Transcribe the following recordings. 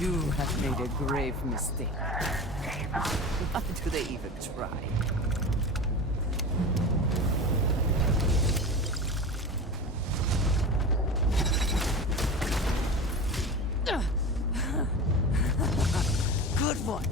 You have made a grave mistake. Why do they even try? Good one.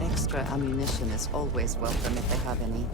Extra ammunition is always welcome if they have any.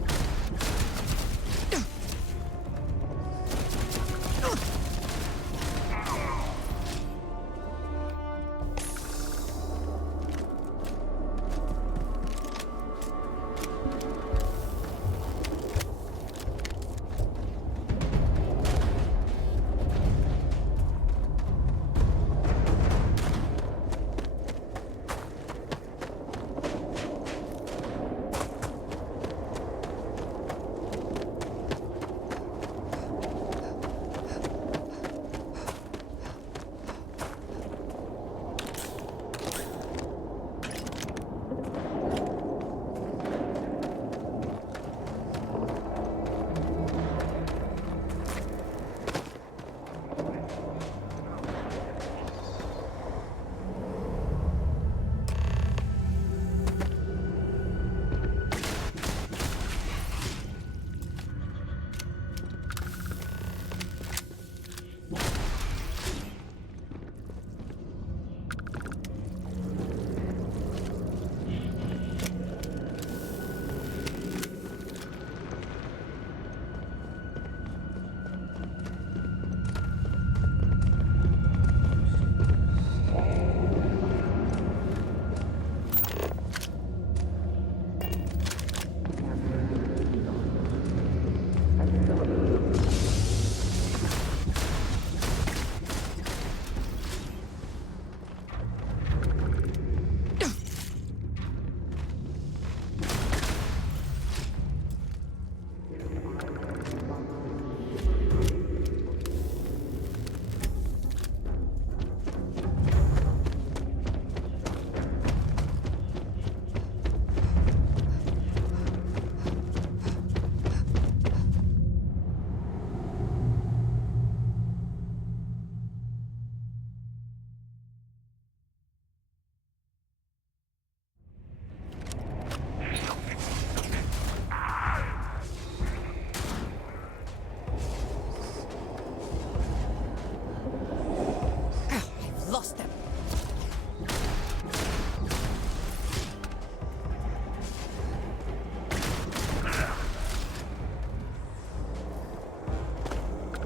Lost them.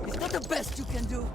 Is that the best you can do?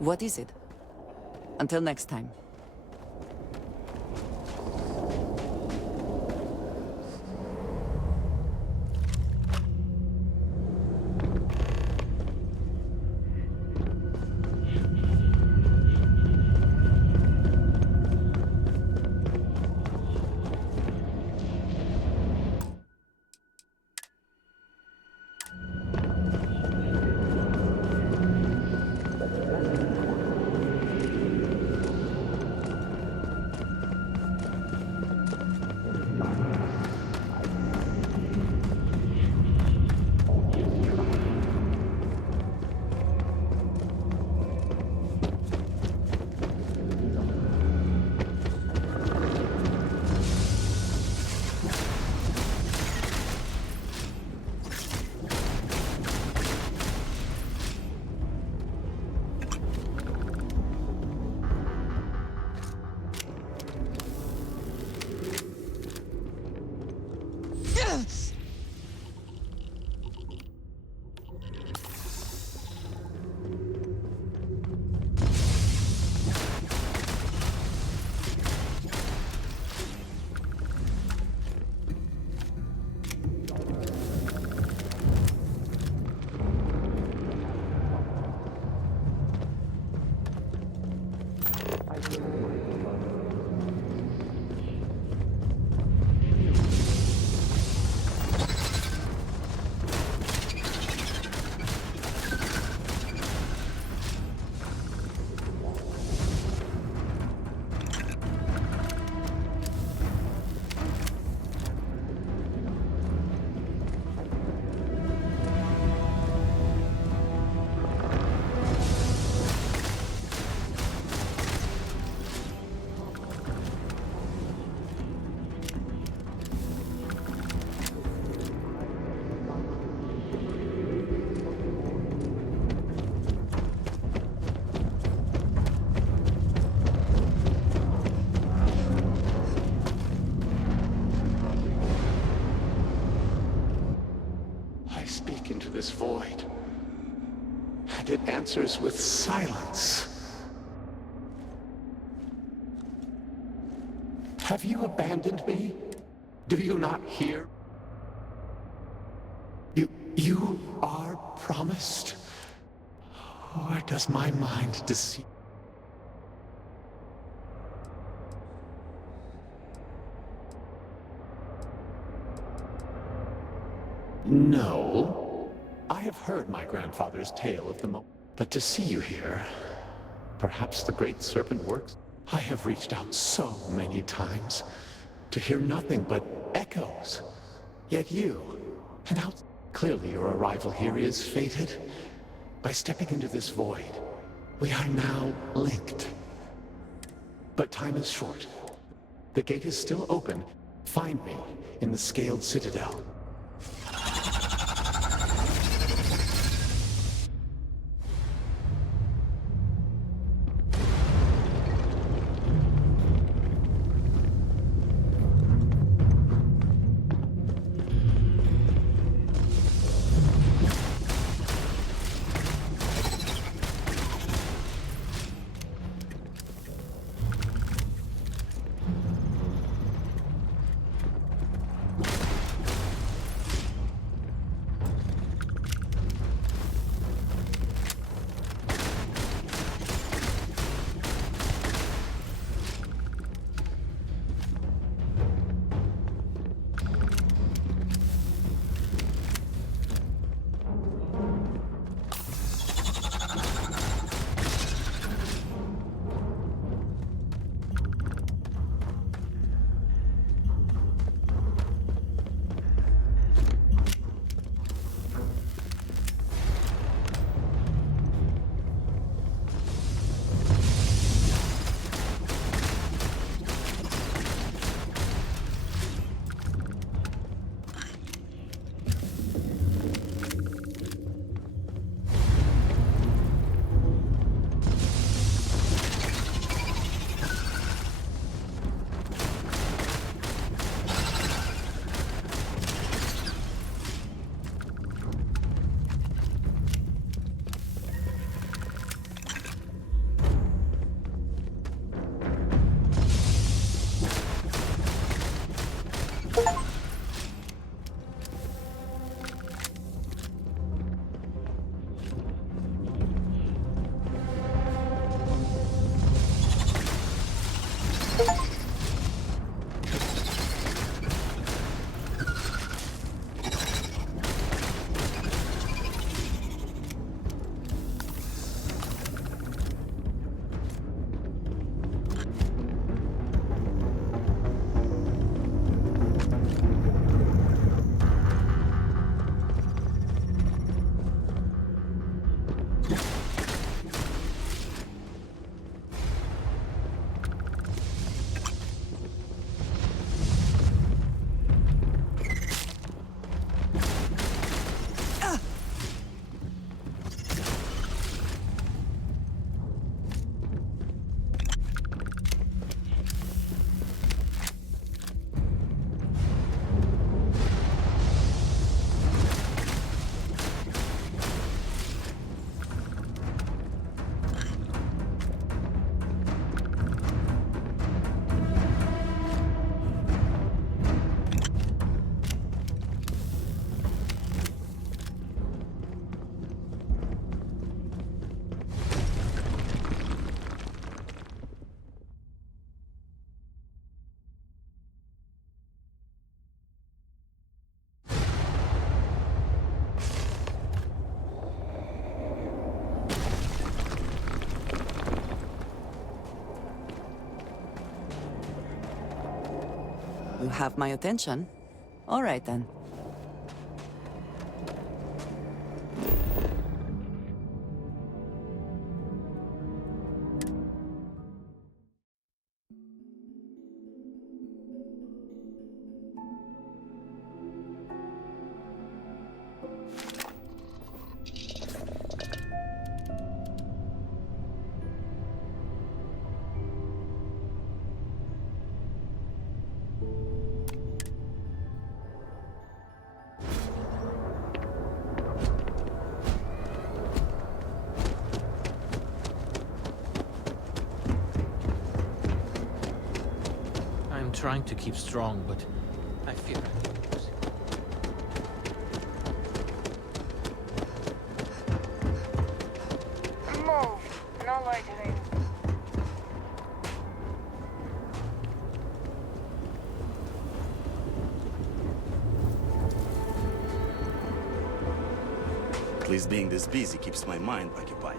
What is it? Until next time. I speak into this void, and it answers with silence. Have you abandoned me? Do you not hear? You are promised? Or does my mind deceive? No. I have heard my grandfather's tale of the moment, but to see you here, perhaps the great serpent works. I have reached out so many times to hear nothing but echoes. Yet you, and how clearly your arrival here is fated. By stepping into this void, we are now linked. But time is short. The gate is still open. Find me in the Scaled Citadel. You have my attention. All right, then. trying to keep strong, but I fear I will lose. Move. No loitering. At least being this busy keeps my mind occupied.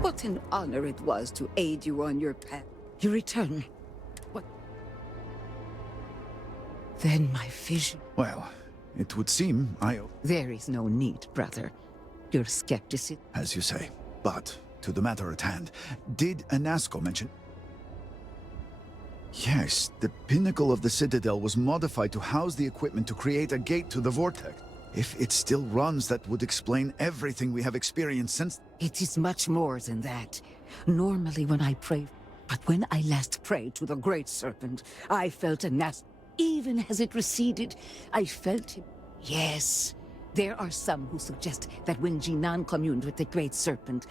What an honor it was to aid you on your path. You return. What? Then my vision. Well, it would seem There is no need, brother. Your skepticism. as you say. But, to the matter at hand, did Anasco mention... Yes, the pinnacle of the Citadel was modified to house the equipment to create a gate to the Vortex. If it still runs, that would explain everything we have experienced since... It is much more than that. Normally when I pray, but when I last prayed to the Great Serpent, I felt a even as it receded, I felt him. Yes, there are some who suggest that when Jinan communed with the Great Serpent,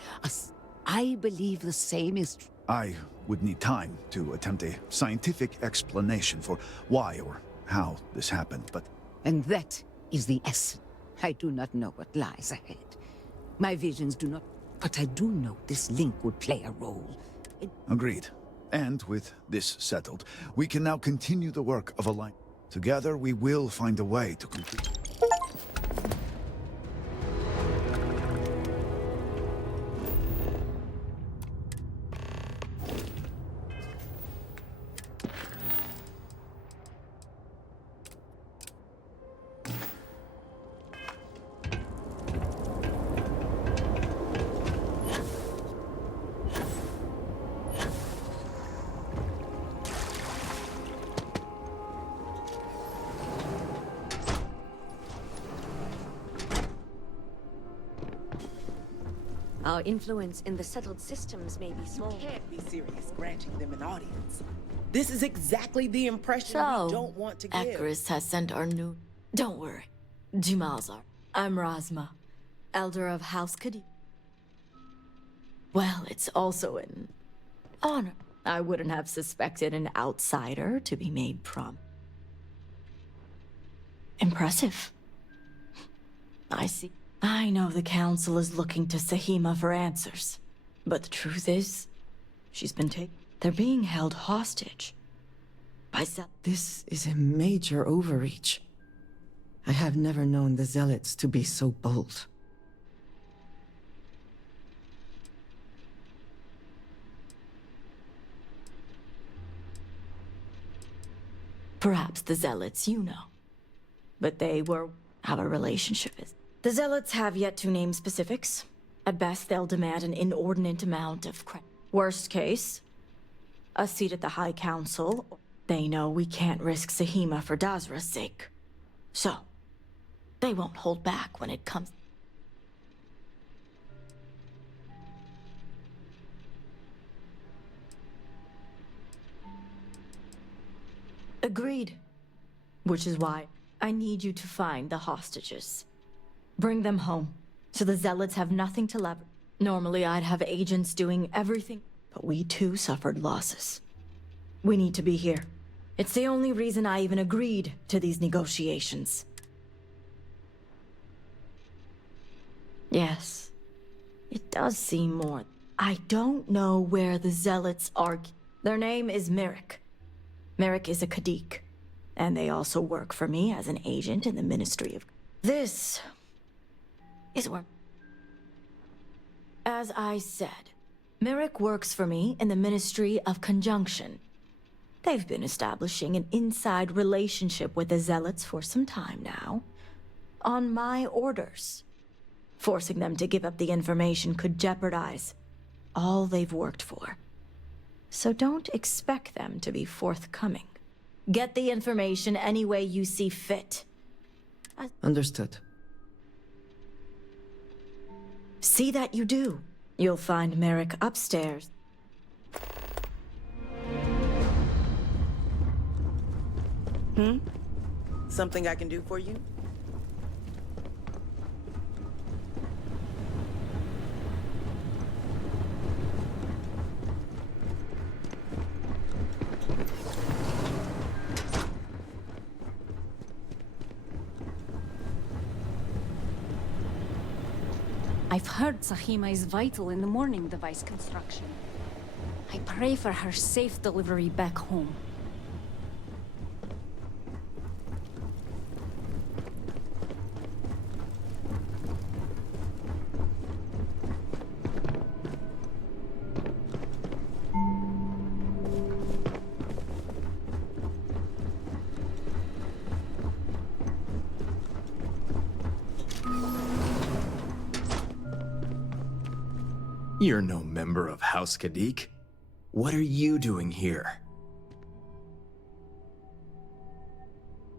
I believe the same is true. I would need time to attempt a scientific explanation for why or how this happened, but... And that is the essence. I do not know what lies ahead. My visions do not, but I do know this link would play a role. Agreed. And with this settled, we can now continue the work of alignment. Together, we will find a way to complete... Our influence in the settled systems may be small. Can't be serious granting them an audience. This is exactly the impression So, we don't want to give. Akris has sent our new... Don't worry. Jimalzar. I'm Razma, Elder of House Kadi. Well, it's also an honor. I wouldn't have suspected an outsider to be made Impressive. I see. I know the Council is looking to Sahima for answers. But the truth is, she's been taken. They're being held hostage. By This is a major overreach. I have never known the Zealots to be so bold. Perhaps the Zealots you know. But they were how a relationship is. The Zealots have yet to name specifics. At best, they'll demand an inordinate amount of credit. Worst case, a seat at the High Council. They know we can't risk Sahima for Dazra's sake. So, they won't hold back when it comes. Agreed. Which is why I need you to find the hostages. Bring them home, so the Zealots have nothing to leverage. Normally I'd have agents doing everything, but we too suffered losses. We need to be here. It's the only reason I even agreed to these negotiations. Yes, it does seem more. I don't know where the Zealots are. Their name is Merrick. Merrick is a Kadik, and they also work for me as an agent in the Ministry of... This is where... As I said, Merrick works for me in the Ministry of Conjunction. They've been establishing an inside relationship with the Zealots for some time now, on my orders. Forcing them to give up the information could jeopardize all they've worked for. So don't expect them to be forthcoming. Get the information any way you see fit. Understood. See that you do. You'll find Merrick upstairs. Something I can do for you? I've heard Sahima is vital in the morning device construction. I pray for her safe delivery back home. You're no member of House Kadik. What are you doing here?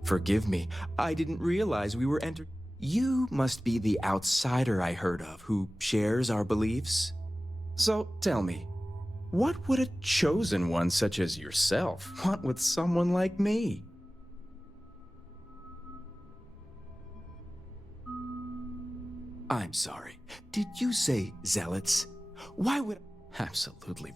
Forgive me, I didn't realize we were entering. You must be the outsider I heard of who shares our beliefs. So tell me, what would a chosen one such as yourself want with someone like me? I'm sorry, did you say zealots? Why would... Absolutely.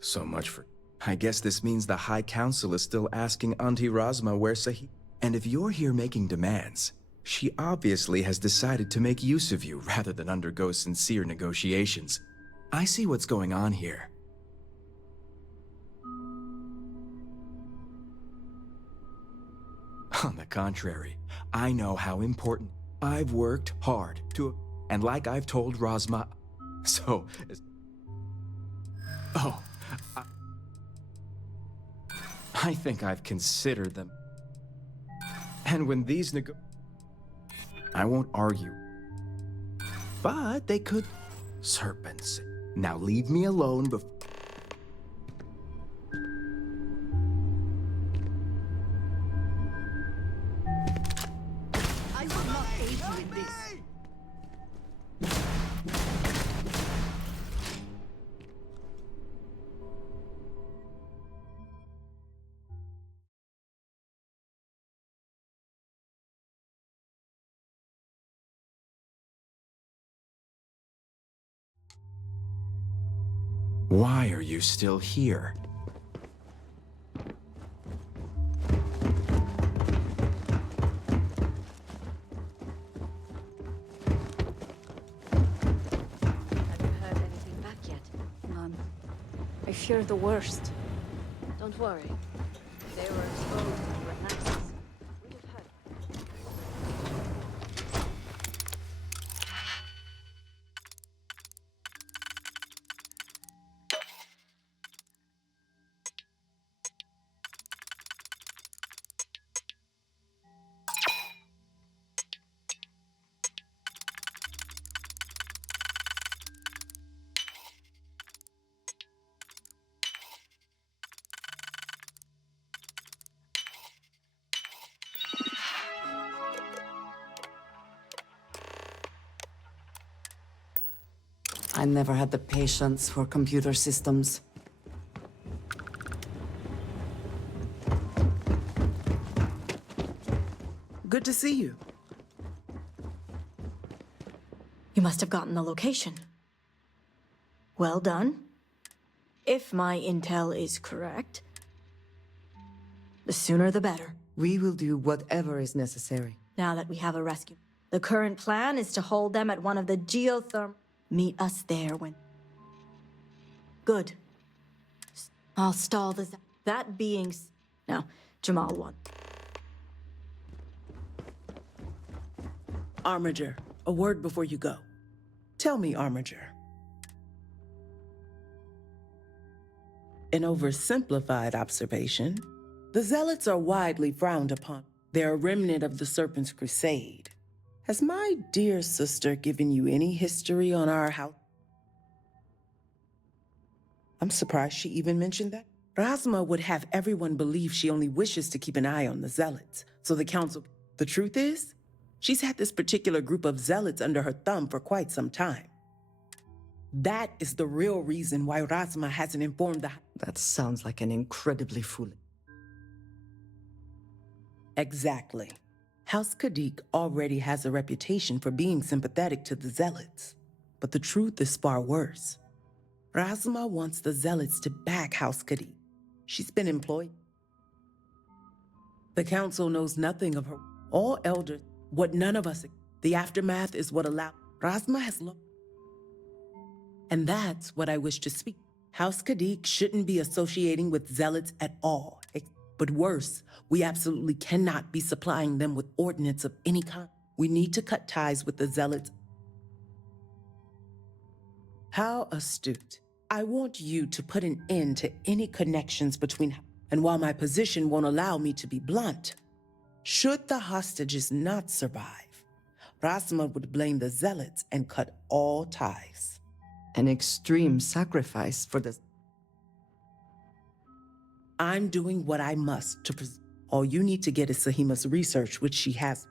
So much for... I guess this means the High Council is still asking Auntie Razma where Sahi... And if you're here making demands, she obviously has decided to make use of you rather than undergo sincere negotiations. I see what's going on here. On the contrary, I know how important... I've worked hard to... And like I've told Razma... So... Oh... I think I've considered them. And when these I won't argue. But they could... Serpents. Now leave me alone before... I will not aid you in this. Why are you still here? Have you heard anything back yet? None. I fear the worst. Don't worry. If they were exposed to Renaxis, we'd have heard. I never had the patience for computer systems. Good to see you. You must have gotten the location. Well done. If my intel is correct, the sooner the better. We will do whatever is necessary. Now that we have a rescue. The current plan is to hold them at one of the geotherm... Meet us there when... Good. I'll stall the... That being... Now, Jamal won. Armiger, a word before you go. Tell me, Armiger. An oversimplified observation, the Zealots are widely frowned upon. They're a remnant of the Serpent's crusade. Has my dear sister given you any history on our house? I'm surprised she even mentioned that. Rasma would have everyone believe she only wishes to keep an eye on the Zealots, so the Council... The truth is, she's had this particular group of Zealots under her thumb for quite some time. That is the real reason why Rasma hasn't informed the... That sounds like an incredibly foolish... Exactly. House Kadik already has a reputation for being sympathetic to the Zealots. But the truth is far worse. Rasma wants the Zealots to back House Kadik. She's been employed. The Council knows nothing of her. All elders, what none of us... The aftermath is what allowed... Rasma has looked. And that's what I wish to speak. House Kadik shouldn't be associating with Zealots at all. But worse, we absolutely cannot be supplying them with ordnance of any kind. We need to cut ties with the Zealots. How astute. I want you to put an end to any connections between... And while my position won't allow me to be blunt, should the hostages not survive, Rasma would blame the Zealots and cut all ties. An extreme sacrifice for the... I'm doing what I must to all you need to get is Sahima's research, which she has.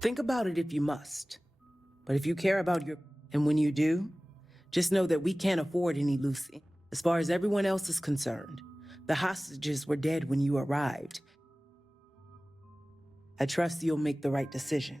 Think about it if you must. But if you care about your... And when you do, just know that we can't afford any loose ends. As far as everyone else is concerned, the hostages were dead when you arrived. I trust you'll make the right decision.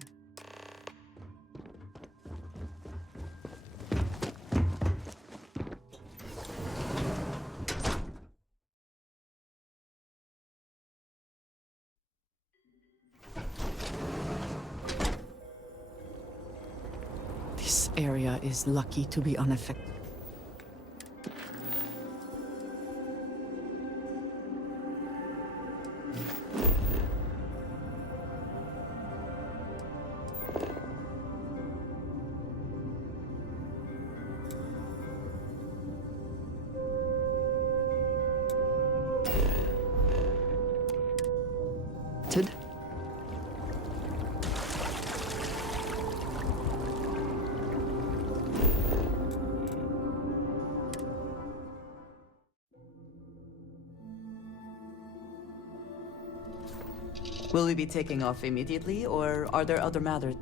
This area is lucky to be unaffected. Will we be taking off immediately, or are there other matters?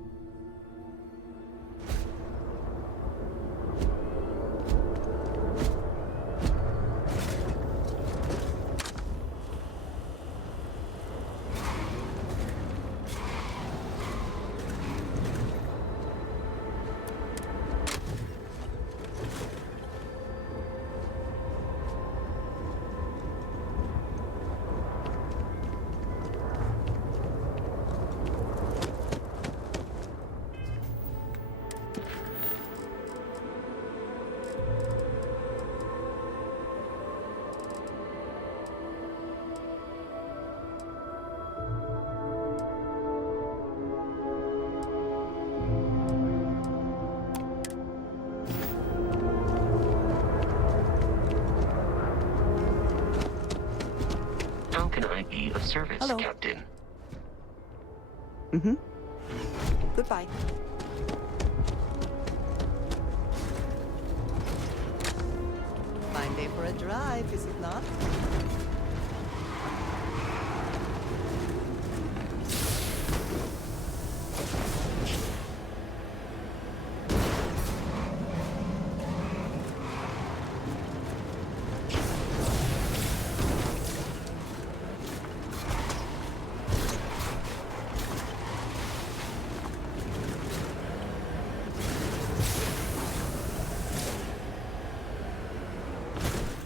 Of service, Hello. Captain. Mm-hmm. Goodbye. Fine day for a drive, is it not?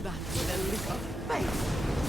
That's a lick of faith.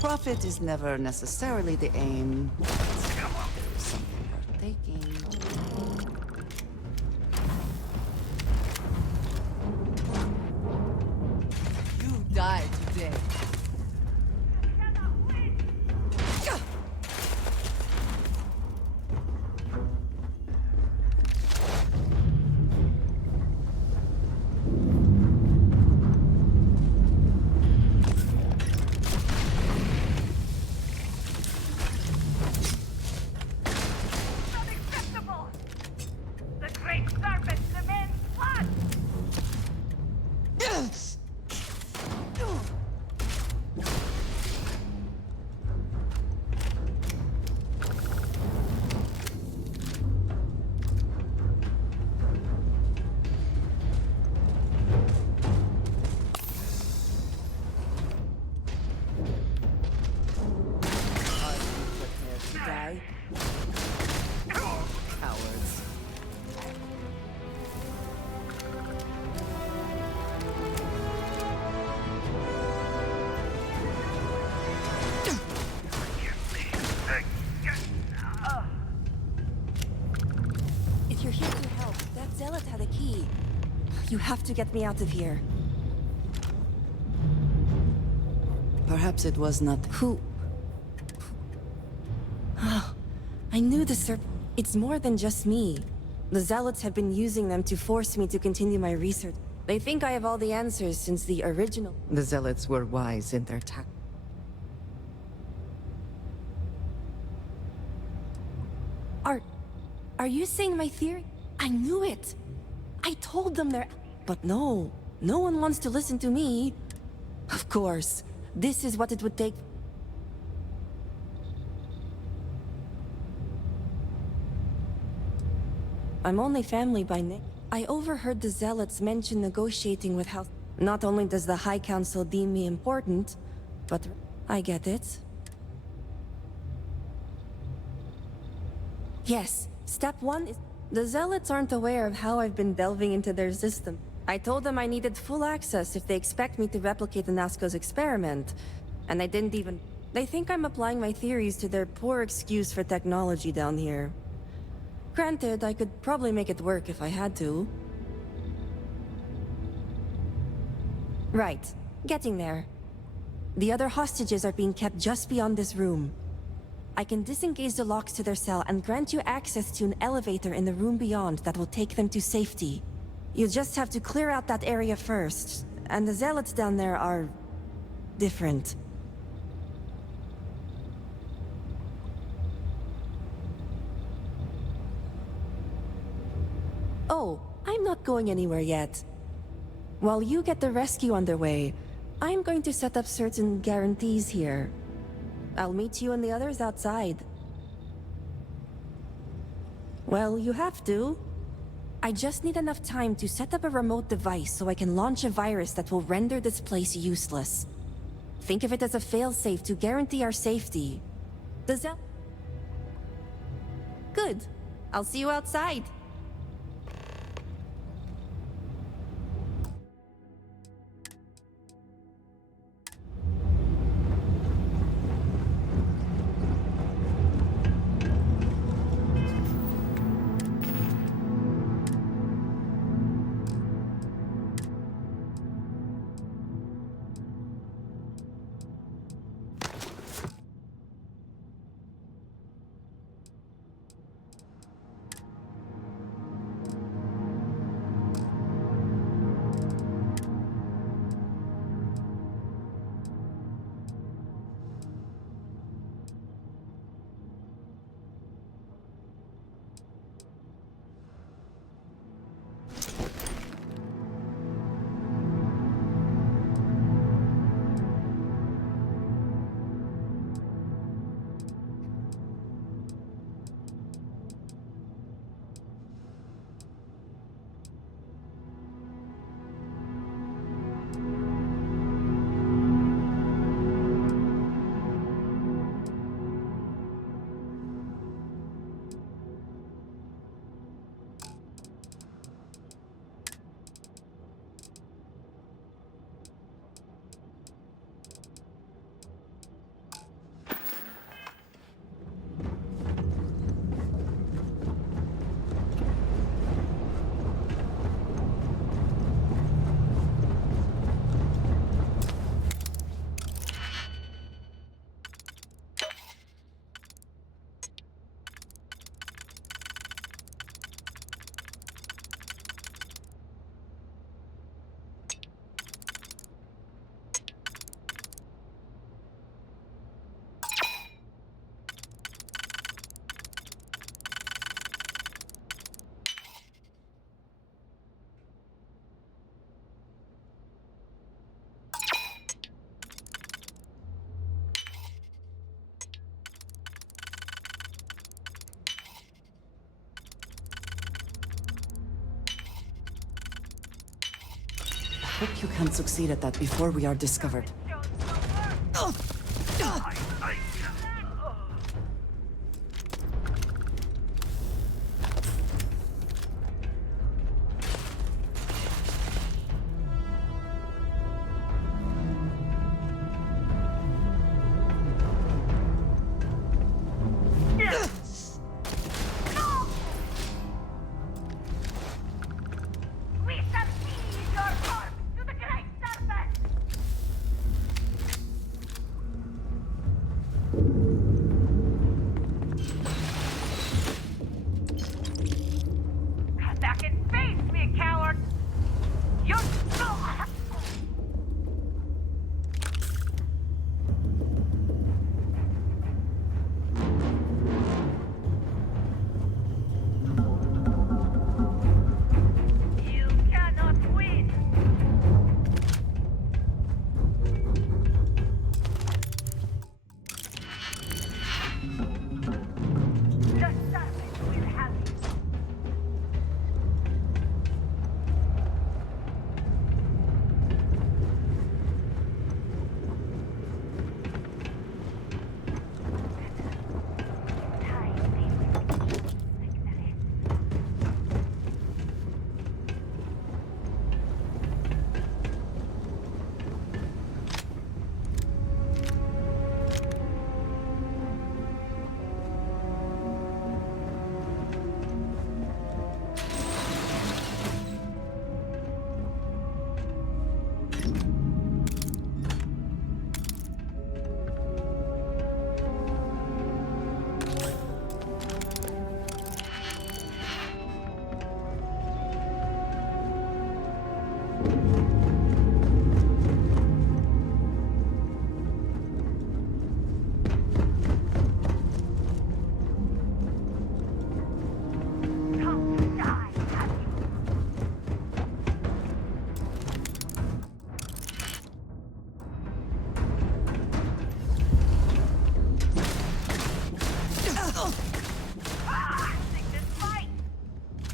Profit is never necessarily the aim. There's something worth taking. You die today. Die. Cowards. If you're here to help, that zealot had a key. You have to get me out of here. Perhaps it was not. Who? I knew the It's more than just me. The zealots have been using them to force me to continue my research. They think I have all the answers since the original. The zealots were wise in their tactics. Are you saying my theory? I knew it! I told them they're... But no one wants to listen to me. Of course, this is what it would take. I'm only family by name. I overheard the zealots mention negotiating with House. Not only does the High Council deem me important, but I get it. Yes, step one is... The zealots aren't aware of how I've been delving into their system. I told them I needed full access if they expect me to replicate the Nazco's experiment. And I didn't even... They think I'm applying my theories to their poor excuse for technology down here. Granted, I could probably make it work if I had to. Right. Getting there. The other hostages are being kept just beyond this room. I can disengage the locks to their cell and grant you access to an elevator in the room beyond that will take them to safety. You just have to clear out that area first, and the zealots down there are... different. Oh, I'm not going anywhere yet. While you get the rescue underway, I'm going to set up certain guarantees here. I'll meet you and the others outside. Well, you have to. I just need enough time to set up a remote device so I can launch a virus that will render this place useless. Think of it as a failsafe to guarantee our safety. Does that... Good. I'll see you outside. Hope you can succeed at that before we are discovered. Back in space, me coward! You're... You cannot win! The serpent will have you.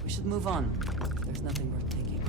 We should move on. There's nothing worth taking.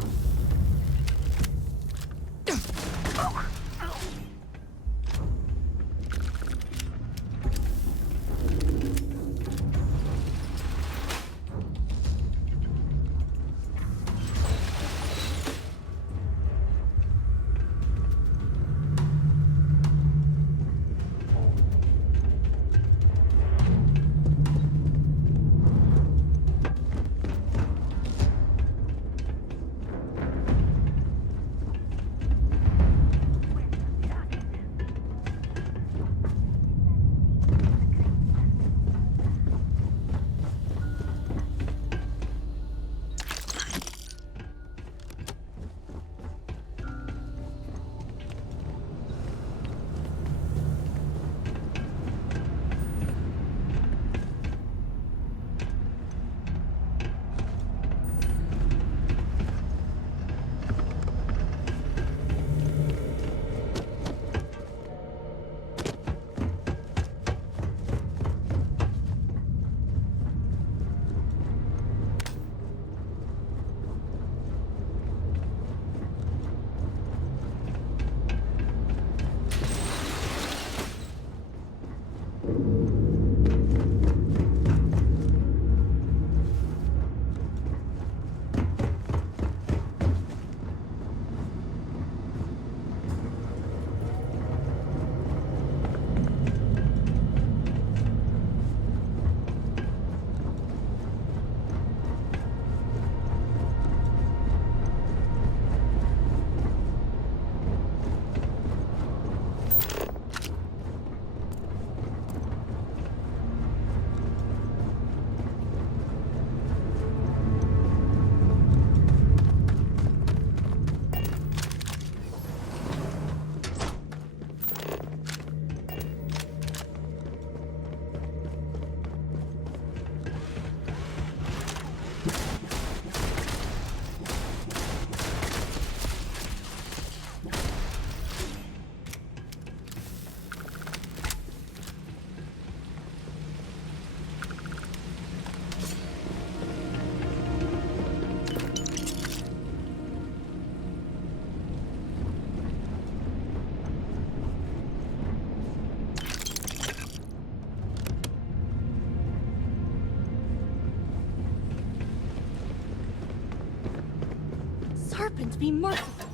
serpent, be merciful.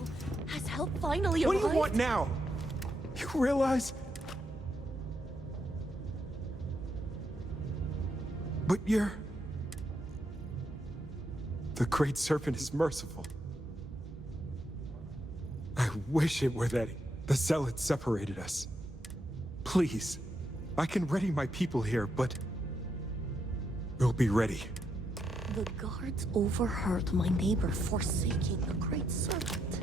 Has help finally What arrived? do you want now? You realize? But you're... The Great Serpent is merciful. I wish it were that the Zealots separated us. Please, I can ready my people here, but... we'll be ready. The guards overheard my neighbor forsaking the Great Serpent.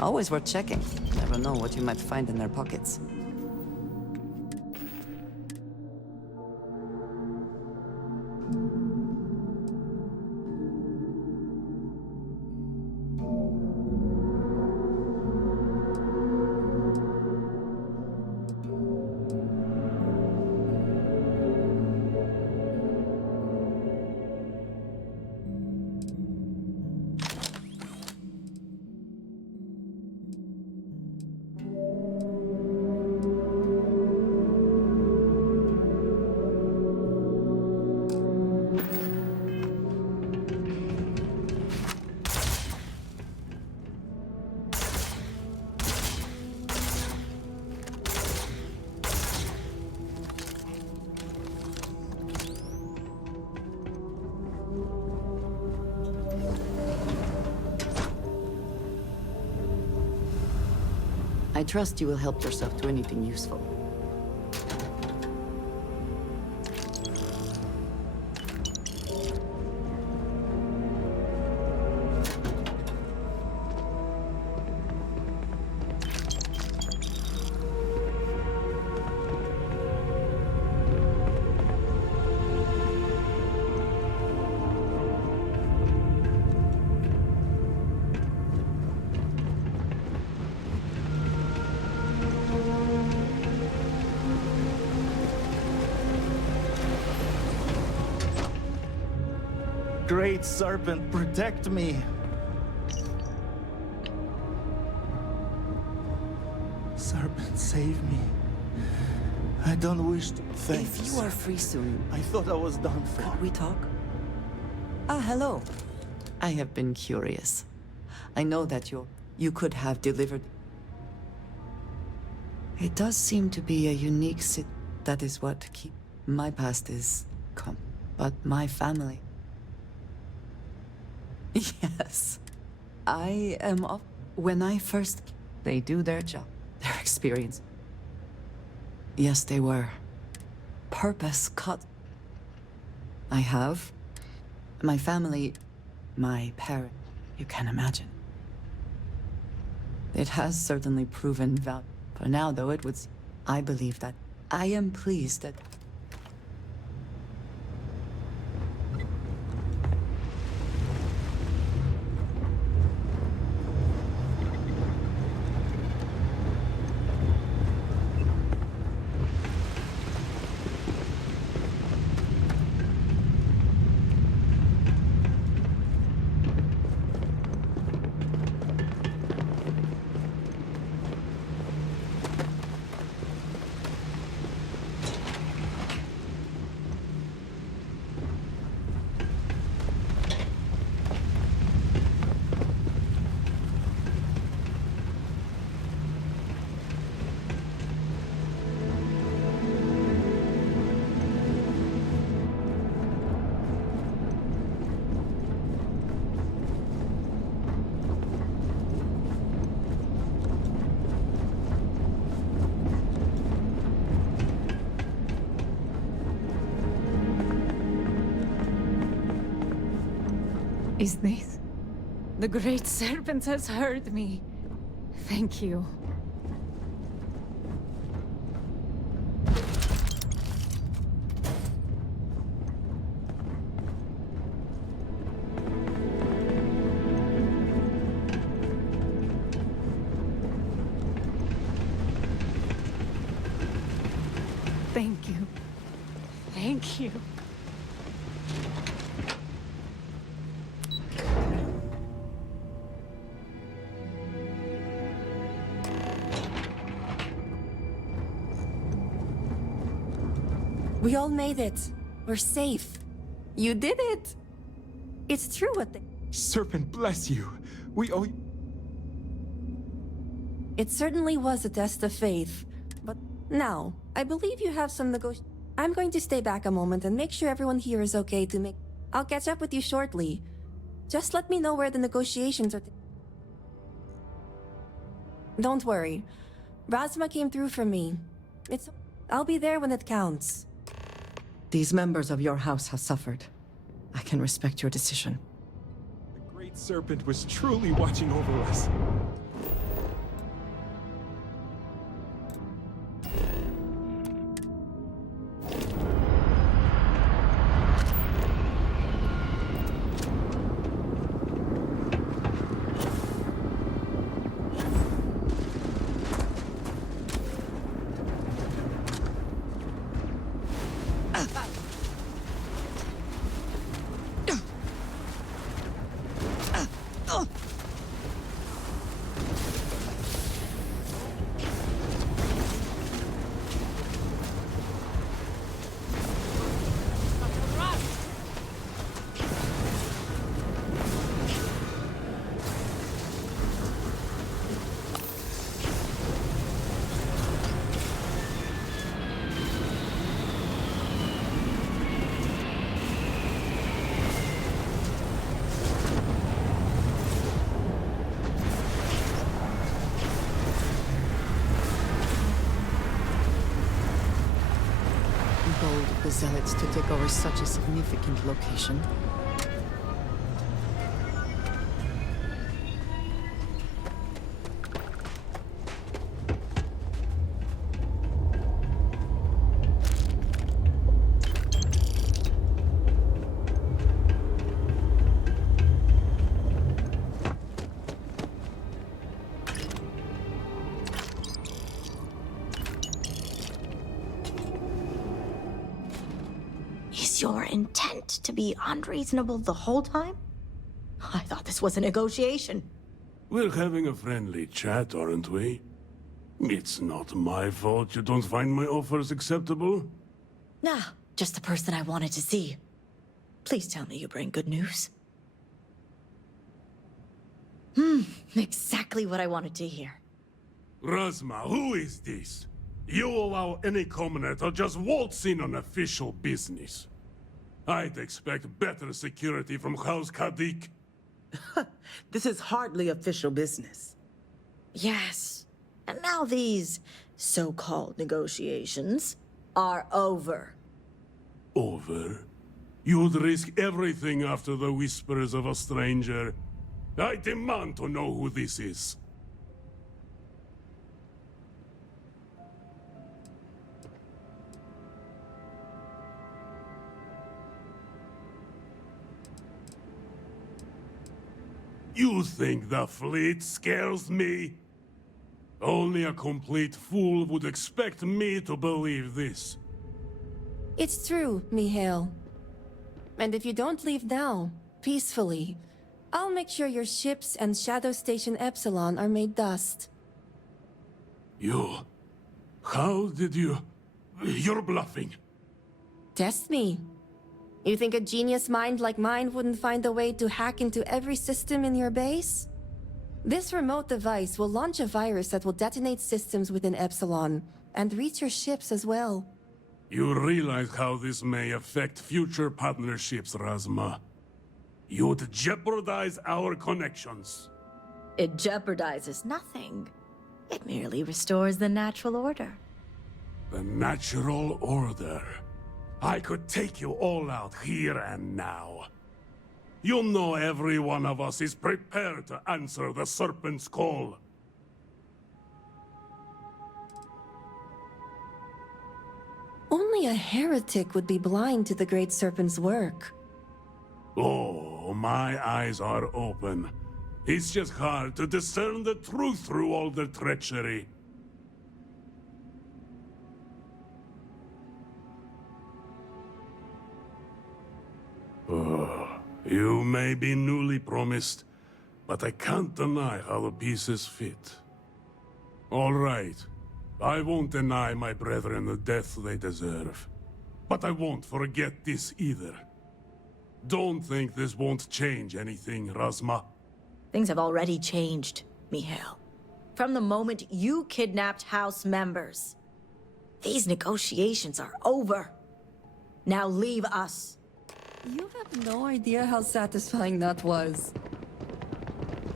Always worth checking. Never know what you might find in their pockets. I trust you will help yourself to anything useful. Great Serpent, protect me! Serpent, save me. I don't wish to... Thanks. If you are free soon... I thought I was done for. Could we talk? Ah, hello. I have been curious. I know that you could have delivered... It does seem to be a unique that is what keep... My past is... But my family... Yes. I am off. When I first... They do their job. Their experience. Yes, they were. Purpose cut. I have. My family... My parent... You can imagine. It has certainly proven valid. For now, though, it would... I believe that... I am pleased that... Is this? The Great Serpent has heard me. Thank you. Thank you. Thank you. We all made it. We're safe. You did it. It's true what they... Serpent bless you. We owe you... It certainly was a test of faith. But now, I believe you have some I'm going to stay back a moment and make sure everyone here is okay to make... I'll catch up with you shortly. Just let me know where the negotiations are... Don't worry. Razma came through for me. I'll be there when it counts. These members of your house have suffered. I can respect your decision. The Great Serpent was truly watching over us. Bold of the Zealots to take over such a significant location. Is your intent to be unreasonable the whole time? I thought this was a negotiation. We're having a friendly chat, aren't we? It's not my fault you don't find my offers acceptable. Nah, just the person I wanted to see. Please tell me you bring good news. Exactly what I wanted to hear. Razma, who is this? You allow any commoner to just waltz in on official business. I'd expect better security from House Kadik. This is hardly official business. Yes. And now these so-called negotiations are over. Over? You'd risk everything after the whispers of a stranger. I demand to know who this is. You think the fleet scares me? Only a complete fool would expect me to believe this. It's true, Mihail. And if you don't leave now, peacefully, I'll make sure your ships and Shadow Station Epsilon are made dust. You... How did you... You're bluffing. Test me. You think a genius mind like mine wouldn't find a way to hack into every system in your base? This remote device will launch a virus that will detonate systems within Epsilon, and reach your ships as well. You realize how this may affect future partnerships, Razma. You'd jeopardize our connections. It jeopardizes nothing. It merely restores the natural order. The natural order. I could take you all out here and now. You know every one of us is prepared to answer the Serpent's call. Only a heretic would be blind to the Great Serpent's work. Oh, my eyes are open. It's just hard to discern the truth through all the treachery. Oh, you may be newly promised, but I can't deny how the pieces fit. All right. I won't deny my brethren the death they deserve. But I won't forget this either. Don't think this won't change anything, Razma. Things have already changed, Mihail. From the moment you kidnapped House members. These negotiations are over. Now leave us. You have no idea how satisfying that was.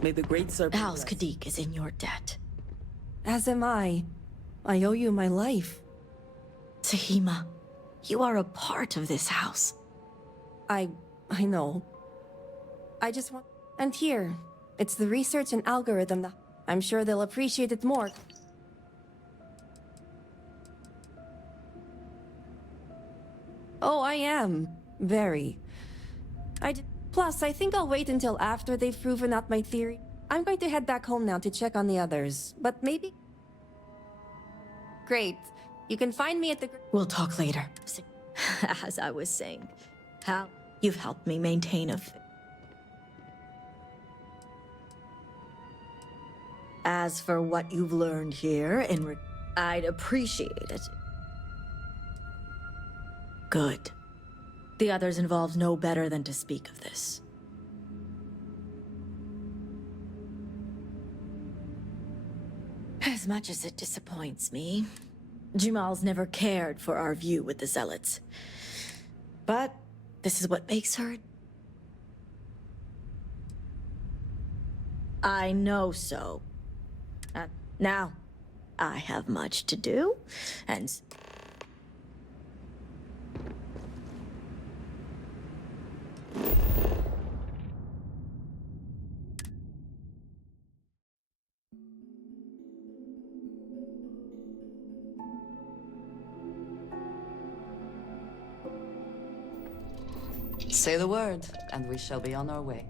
May the Great Serpent House Kadik is in your debt. As am I. I owe you my life. Tahima, you are a part of this house. I know. I just want... And here, it's the research and algorithm that... I'm sure they'll appreciate it more. Oh, I am. Very. Plus, I think I'll wait until after they've proven out my theory. I'm going to head back home now to check on the others, but maybe... Great. You can find me at the... We'll talk later. As I was saying, Hal, you've helped me maintain a... As for what you've learned here, I'd appreciate it. Good. The others involved know better than to speak of this. As much as it disappoints me, Jamal's never cared for our view with the Zealots. But this is what makes her... I know so. Now, I have much to do, and... Say the word, and we shall be on our way.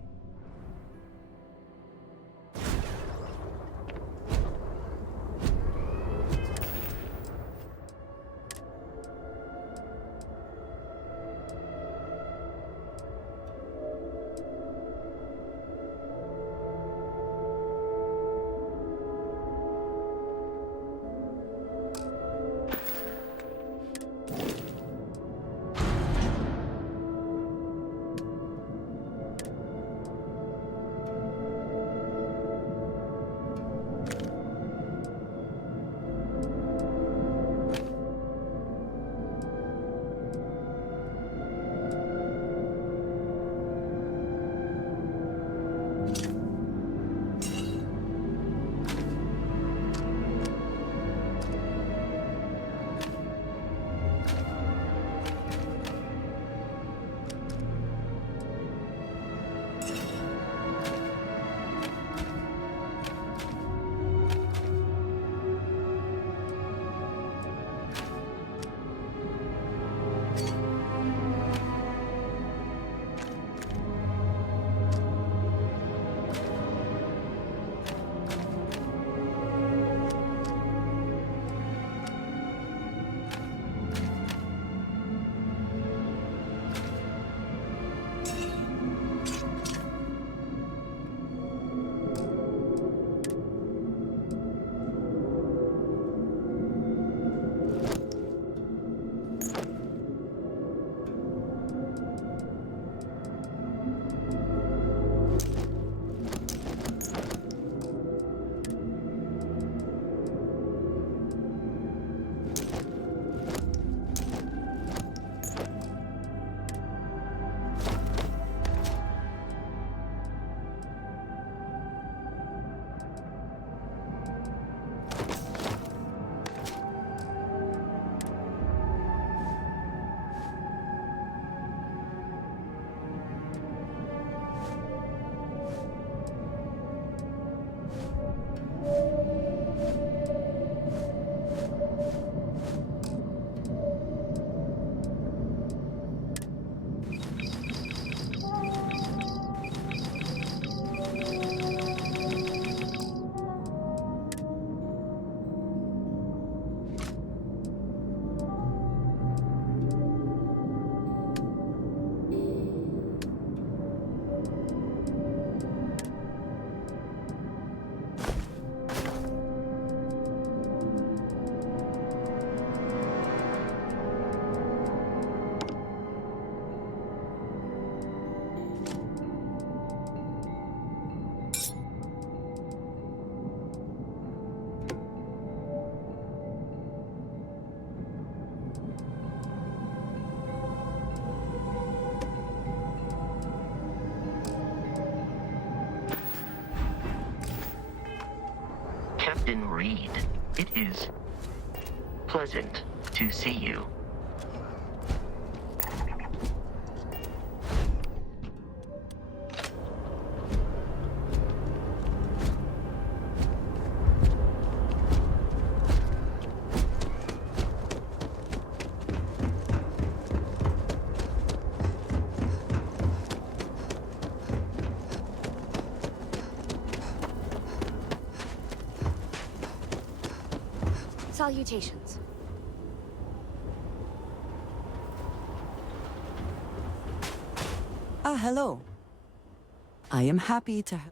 Indeed, it is pleasant to see you. Salutations. Ah, hello. I am happy to have...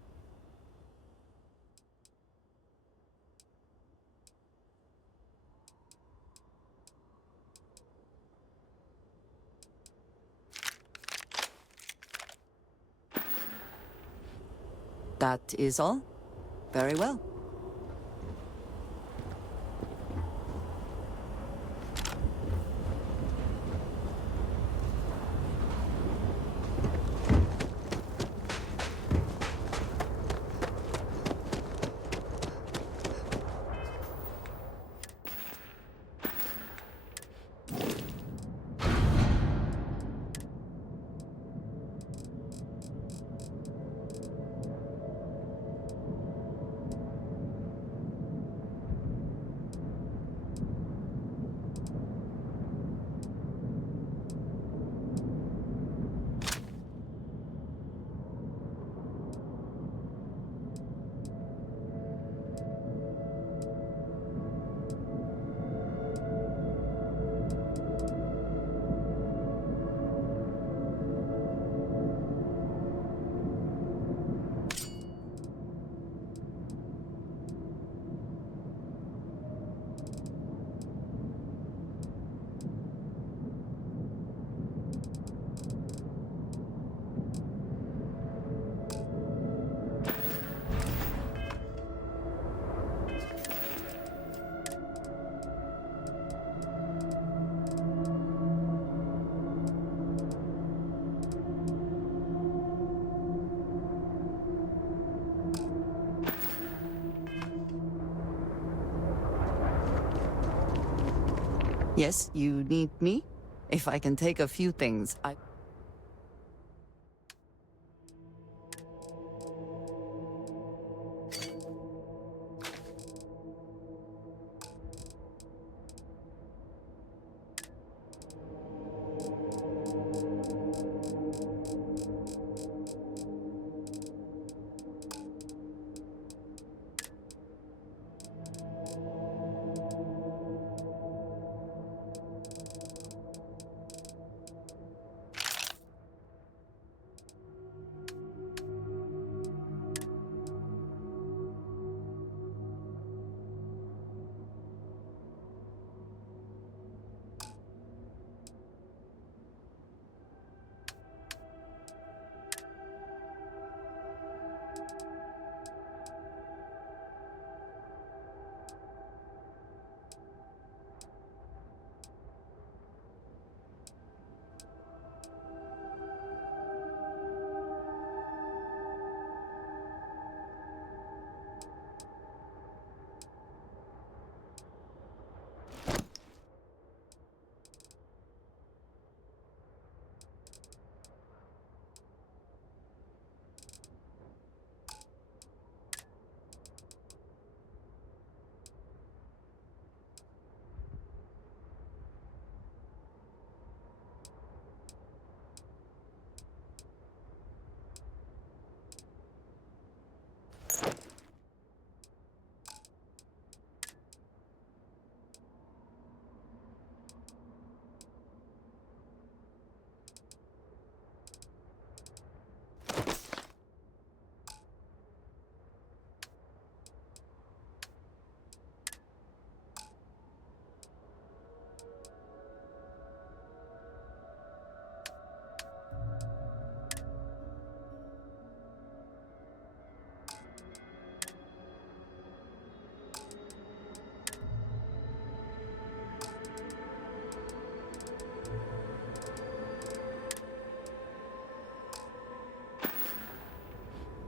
That is all? Very well. Yes, you need me? If I can take a few things, I...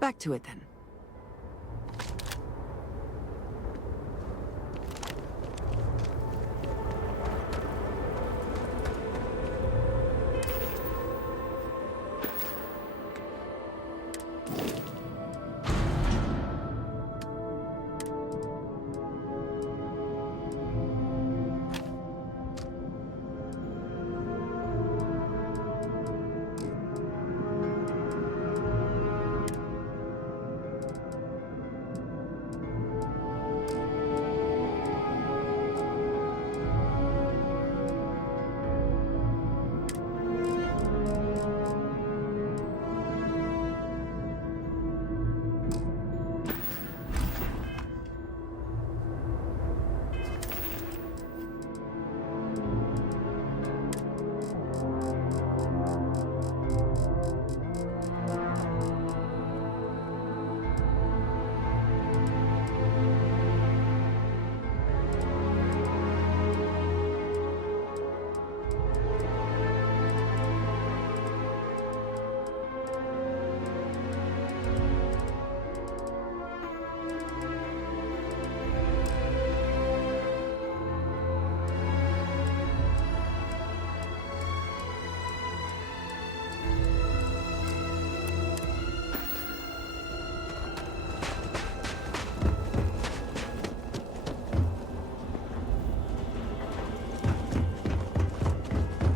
Back to it then.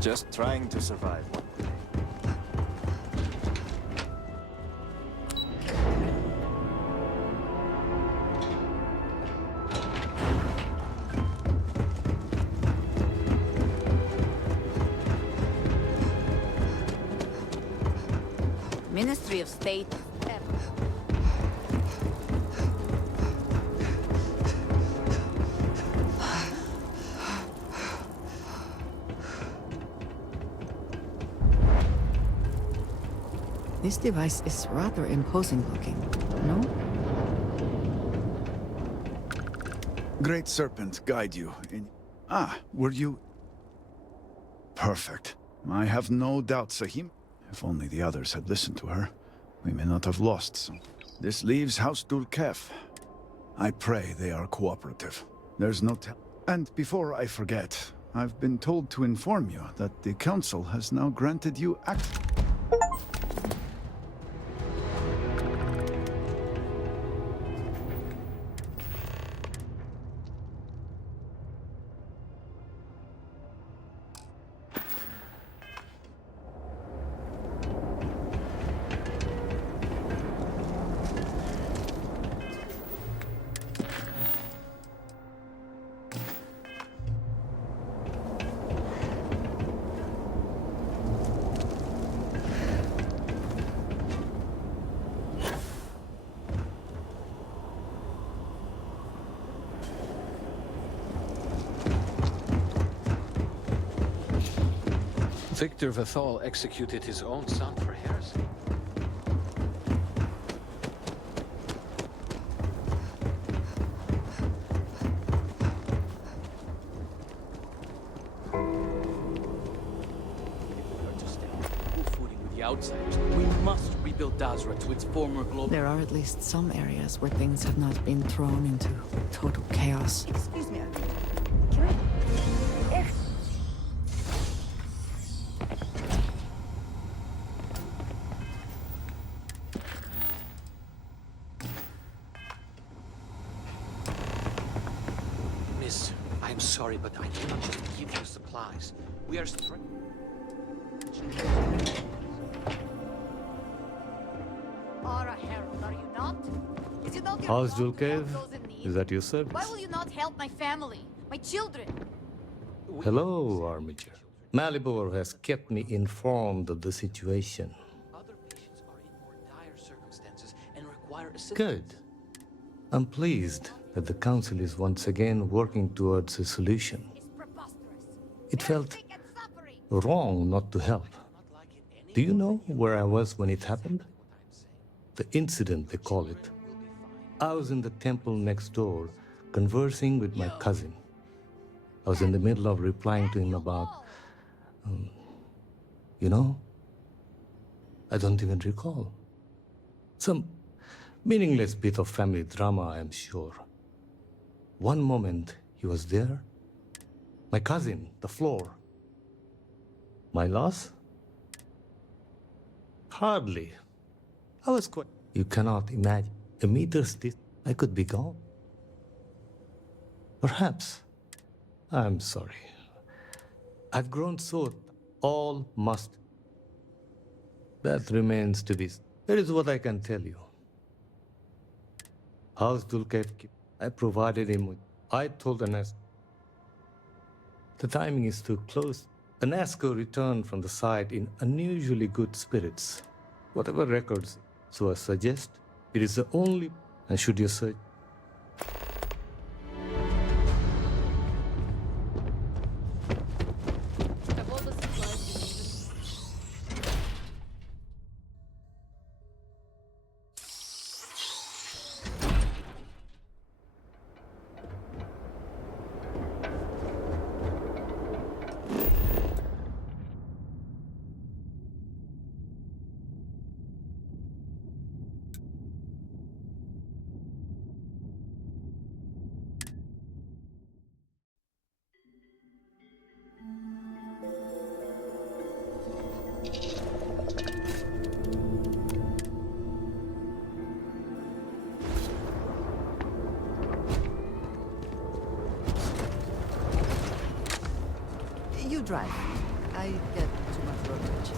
Just trying to survive. Ministry of State. This device is rather imposing looking, no? Great Serpent guide you in... Ah, were you... Perfect. I have no doubt, Sahim. If only the others had listened to her, we may not have lost some. This leaves House Dulkef. I pray they are cooperative. There's no And before I forget, I've been told to inform you that the Council has now granted you access. Victor Vathal executed his own son for heresy. The outsiders. We must rebuild Dazra to its former glory. There are at least some areas where things have not been thrown into total chaos. Excuse me. Miss, I'm sorry, but I cannot just give you supplies. We are Are a herald, are you not? Is it not your How's job to help Julkev? those in need? Is that your service? Why will you not help my family, my children? Hello, Armiger. Malibor has kept me informed of the situation. Other patients are in more dire circumstances and require assistance. Good. I'm pleased that the Council is once again working towards a solution. It felt wrong not to help. Do you know where I was when it happened? The incident, they call it. I was in the temple next door, conversing with my cousin. I was in the middle of replying to him about... you know? I don't even recall. Some meaningless bit of family drama, I am sure. One moment, he was there. My cousin, the floor. My loss? Hardly. I was quite... You cannot imagine. A meter's distance, I could be gone. Perhaps. I'm sorry. I've grown so... All must... That remains to be... That is what I can tell you. How's Dulkev? I provided him with... I told Anas... The timing is too close. Anasco returned from the site in unusually good spirits. Whatever records, so I suggest it is the only... And should you search... You drive. I get too much rotation.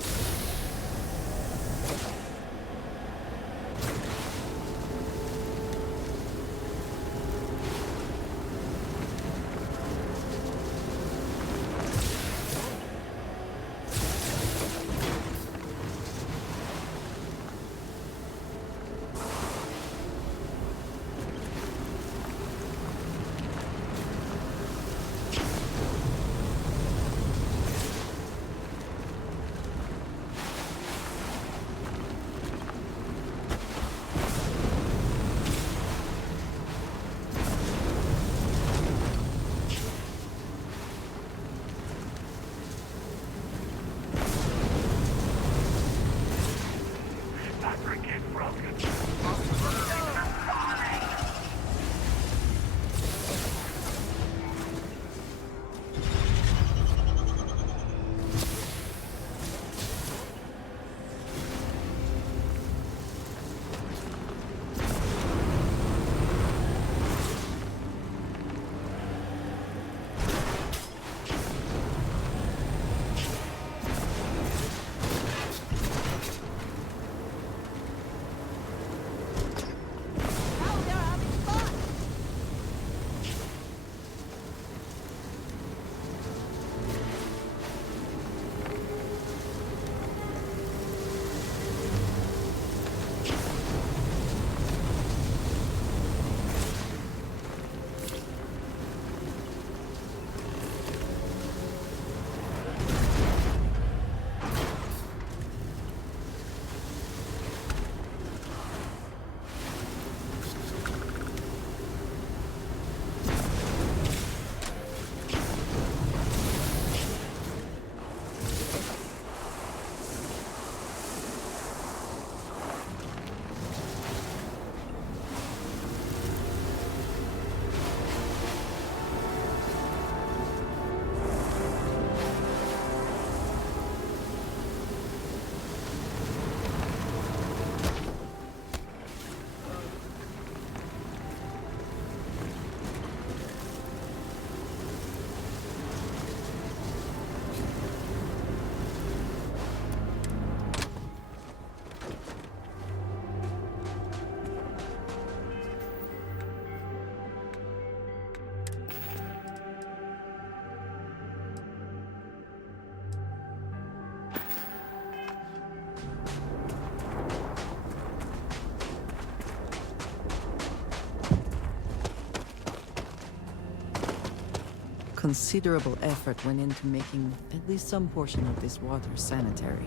Considerable effort went into making at least some portion of this water sanitary.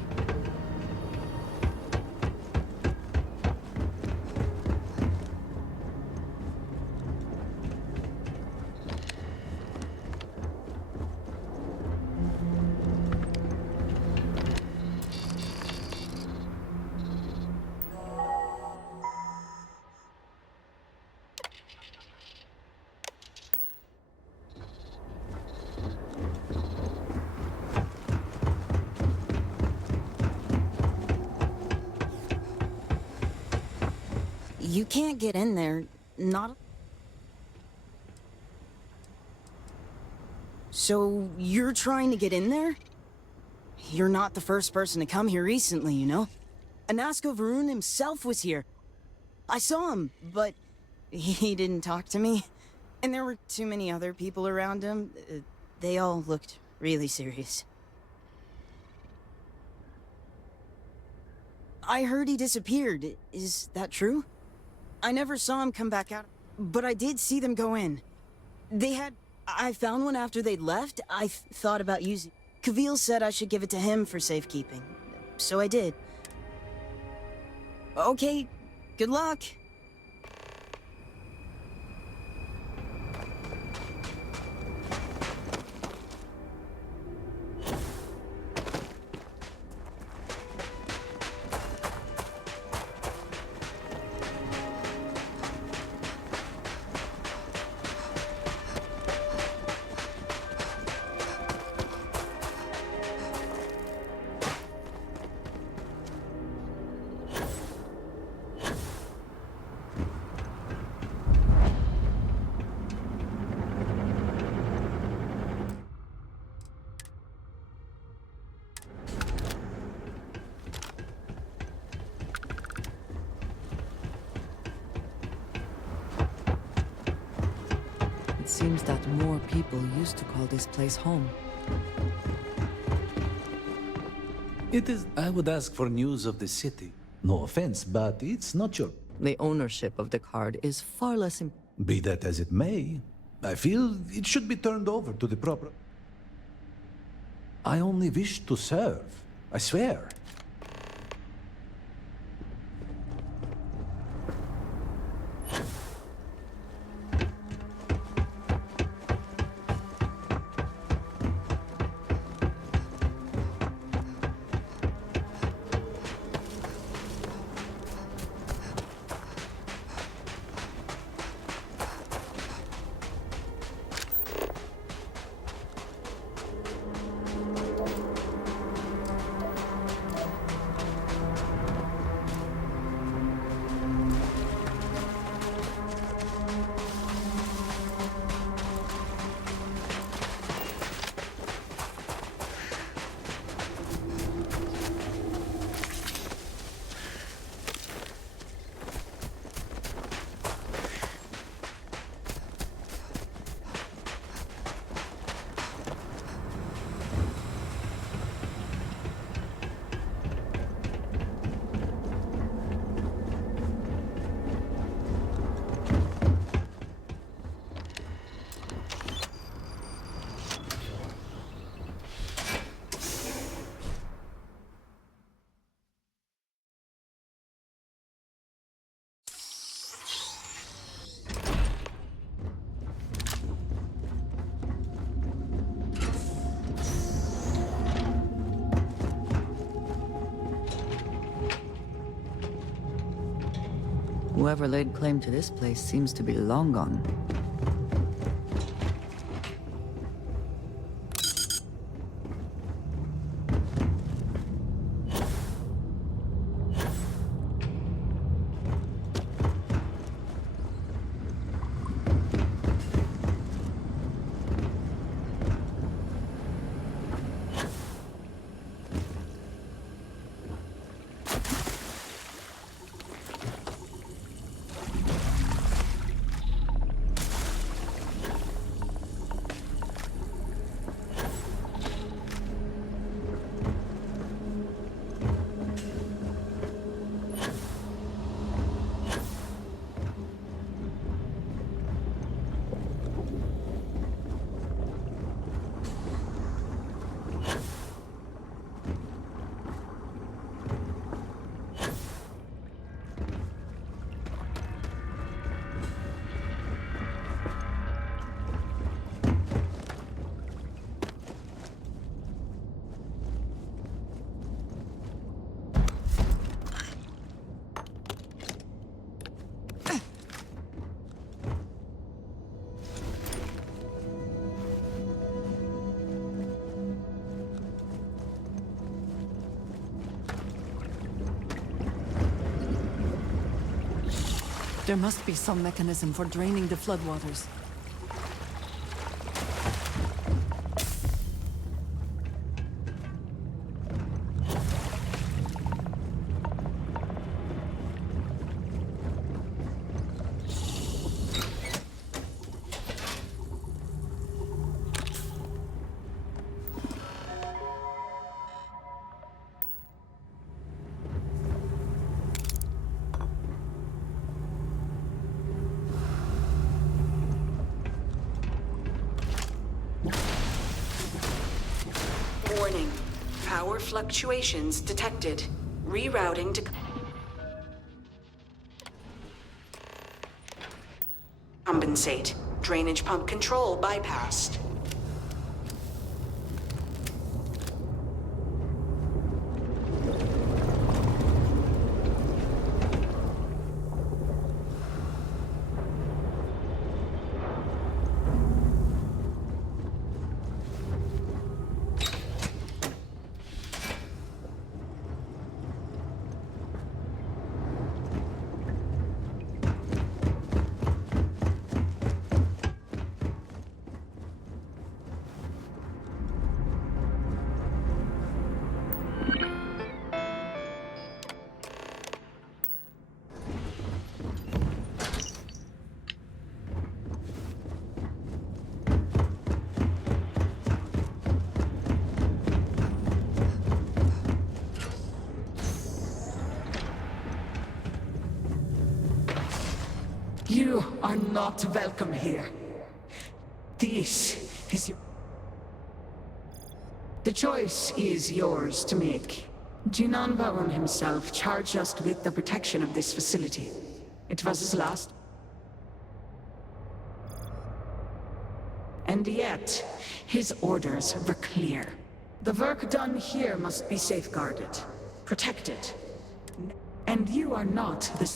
You can't get in there, not... So, you're trying to get in there? You're not the first person to come here recently, you know? Anasco Varun himself was here. I saw him, but he didn't talk to me. And there were too many other people around him. They all looked really serious. I heard he disappeared. Is that true? I never saw him come back out, but I did see them go in. They had... I found one after they'd left. I thought about using... Kavil said I should give it to him for safekeeping, so I did. Okay, good luck. seems that more people used to call this place home. It is. I would ask for news of the city. No offense, but it's not your. The ownership of the card is far less important. Be that as it may, I feel it should be turned over to the proper. I only wish to serve. I swear. Whoever laid claim to this place seems to be long gone. There must be some mechanism for draining the floodwaters. Warning. Power fluctuations detected. Rerouting to... Compensate. Drainage pump control bypassed. not welcome here. This is your... The choice is yours to make. Jinan Baron himself charged us with the protection of this facility. It was his last... And yet, his orders were clear. The work done here must be safeguarded, protected. And you are not the...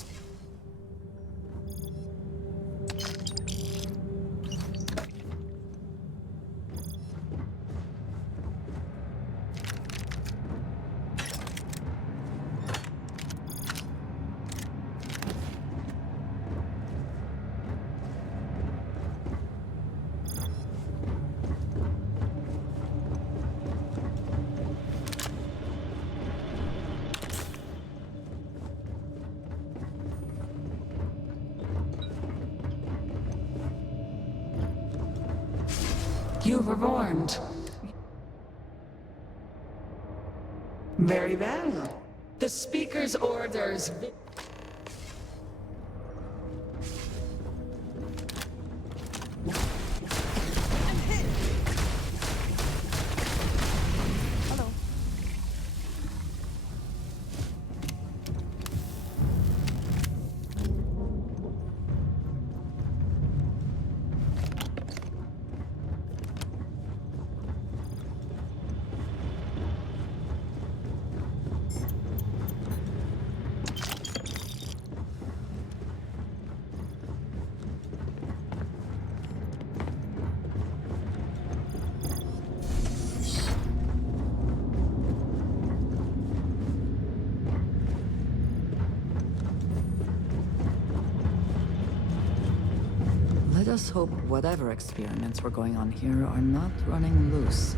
You were warned. Very well. The Speaker's orders... Hello. Let us hope whatever experiments were going on here are not running loose.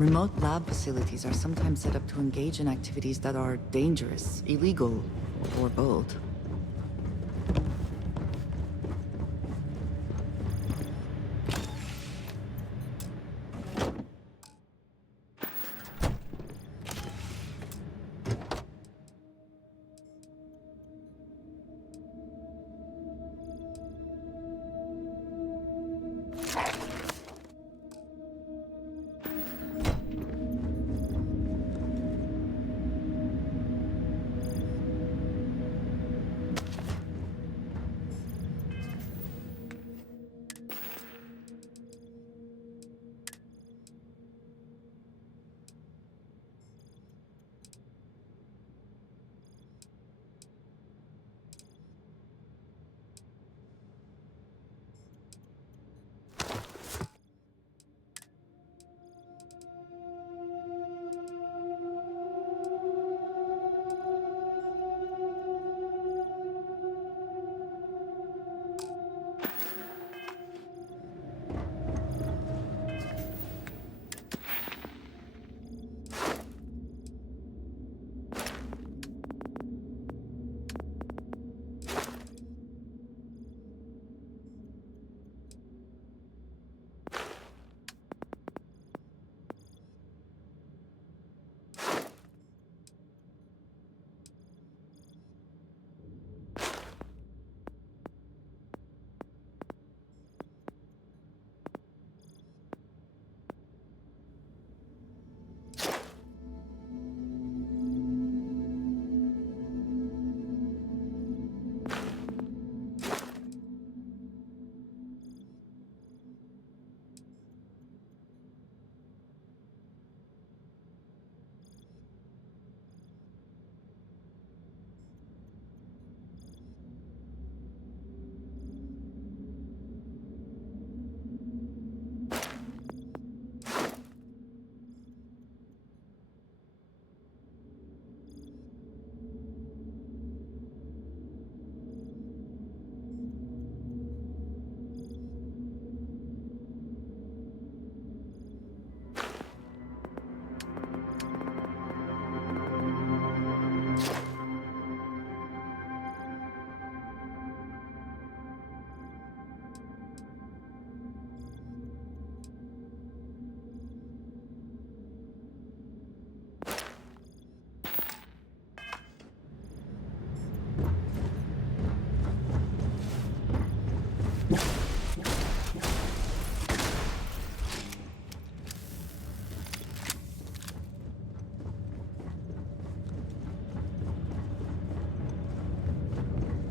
Remote lab facilities are sometimes set up to engage in activities that are dangerous, illegal, or both.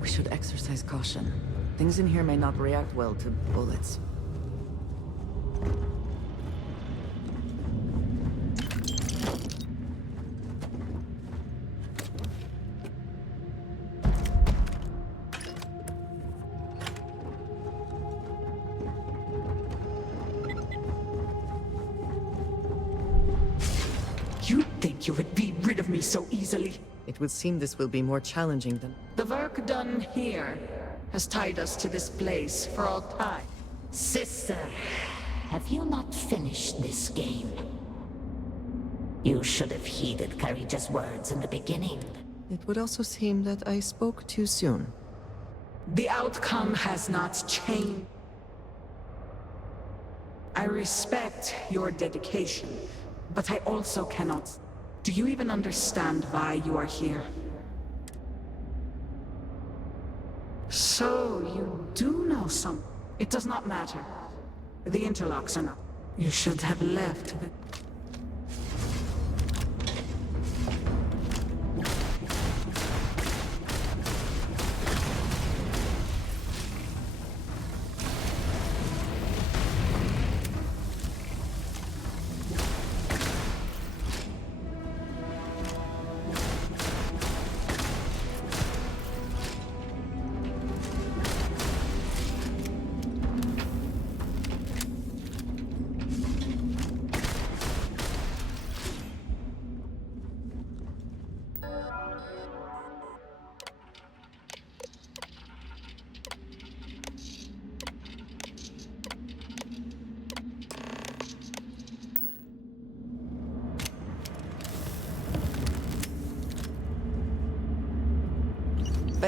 We should exercise caution. Things in here may not react well to bullets. You think you would be rid of me so easily? It would seem this will be more challenging than... The work done here has tied us to this place for all time. Sister, have you not finished this game? You should have heeded Courageous words in the beginning. It would also seem that I spoke too soon. The outcome has not changed. I respect your dedication, but I also cannot. Do you even understand why you are here? So, you do know something. It does not matter. The interlocks are not. You should have left.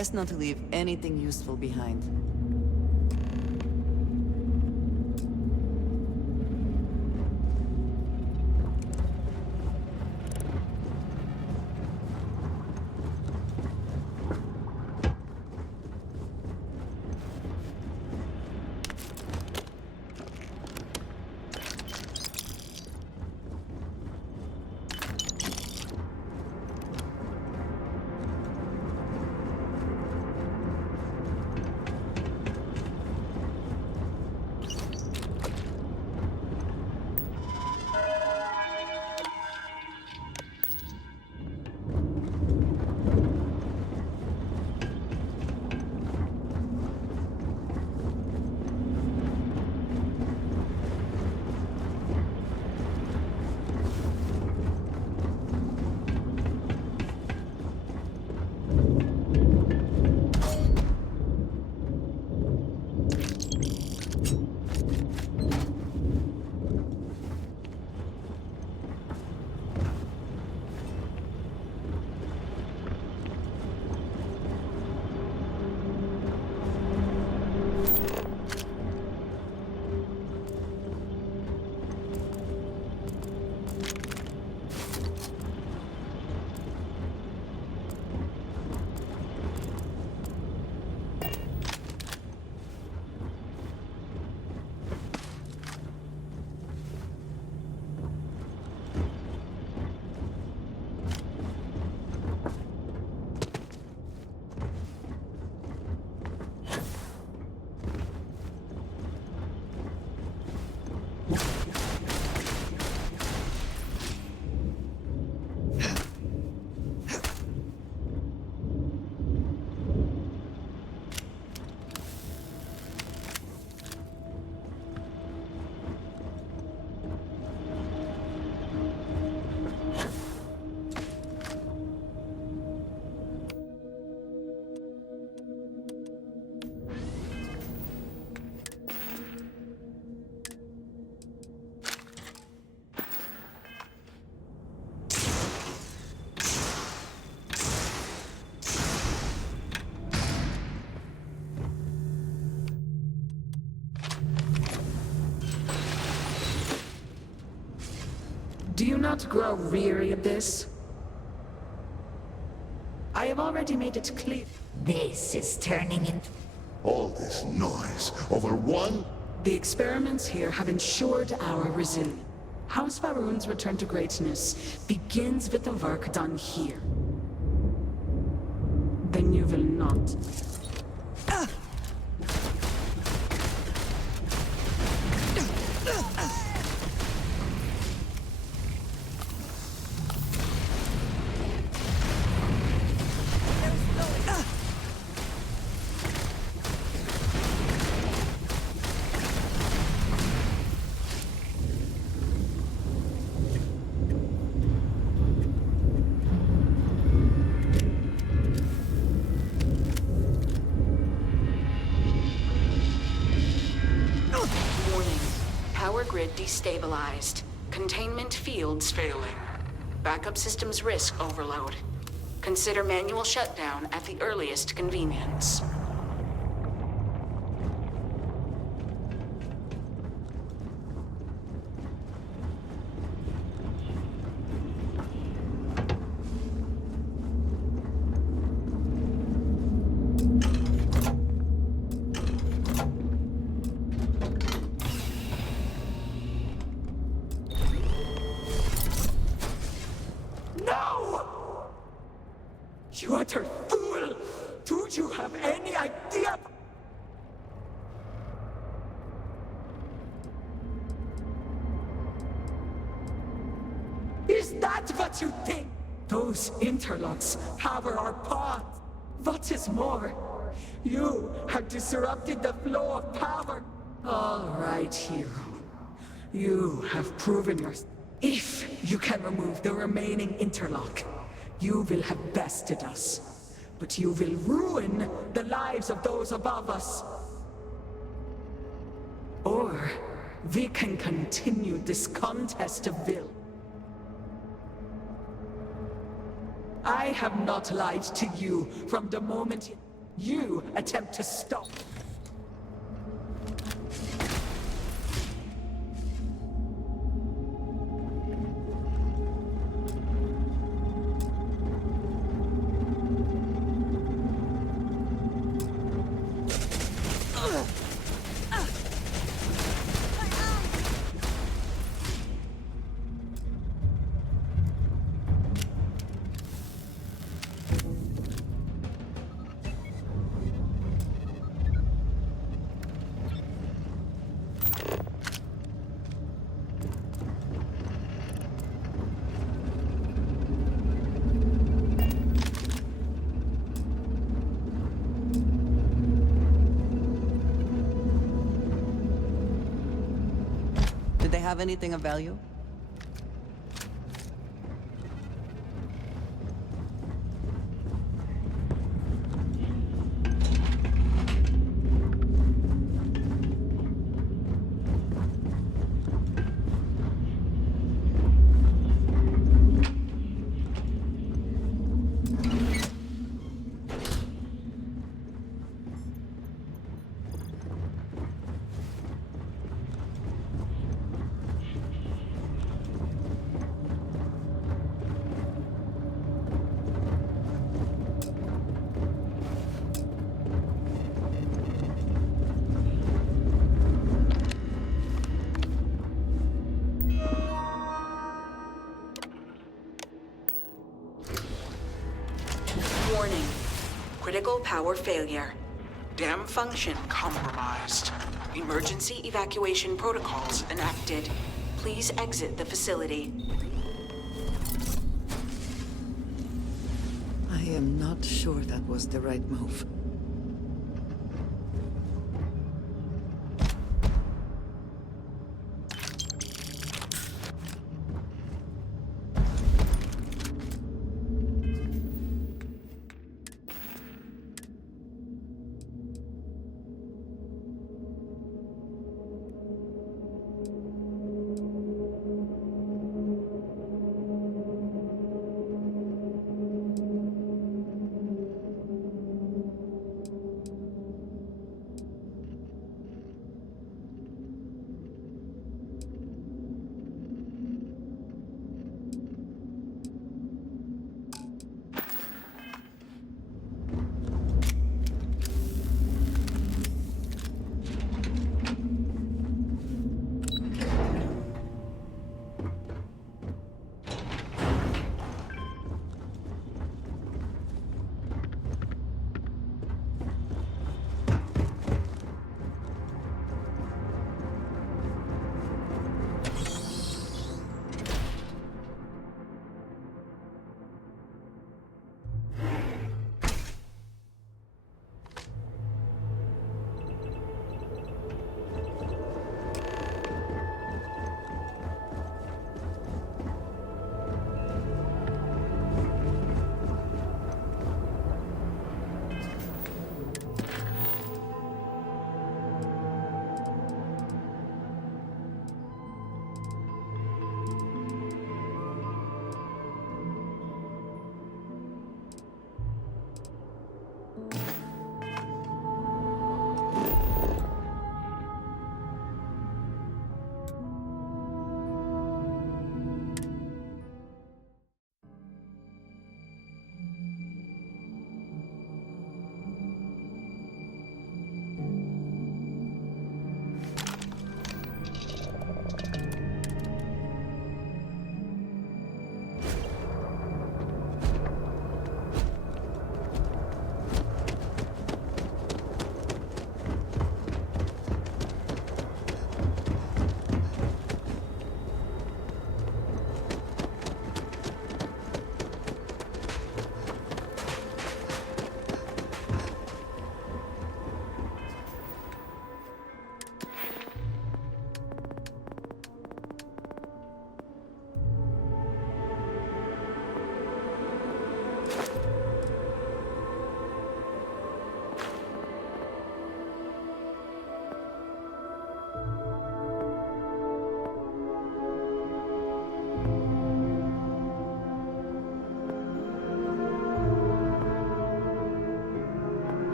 Best not to leave anything useful behind. Do you not grow weary of this? I have already made it clear. This is turning into... All this noise over one? The experiments here have ensured our resilience. House Faroon's return to greatness begins with the work done here. Then you will not. Power grid destabilized. Containment fields failing. Backup systems risk overload. Consider manual shutdown at the earliest convenience. You utter fool! Do you have any idea? Is that what you think? Those interlocks power our path. What is more, you have disrupted the flow of power. All right, hero. You have proven yourself. If you can remove the remaining interlock, you will have bested us, but you will ruin the lives of those above us. Or we can continue this contest of will. I have not lied to you from the moment you attempt to stop. Did they have anything of value? Warning. Critical power failure. Dam function compromised. Emergency evacuation protocols enacted. Please exit the facility. I am not sure that was the right move.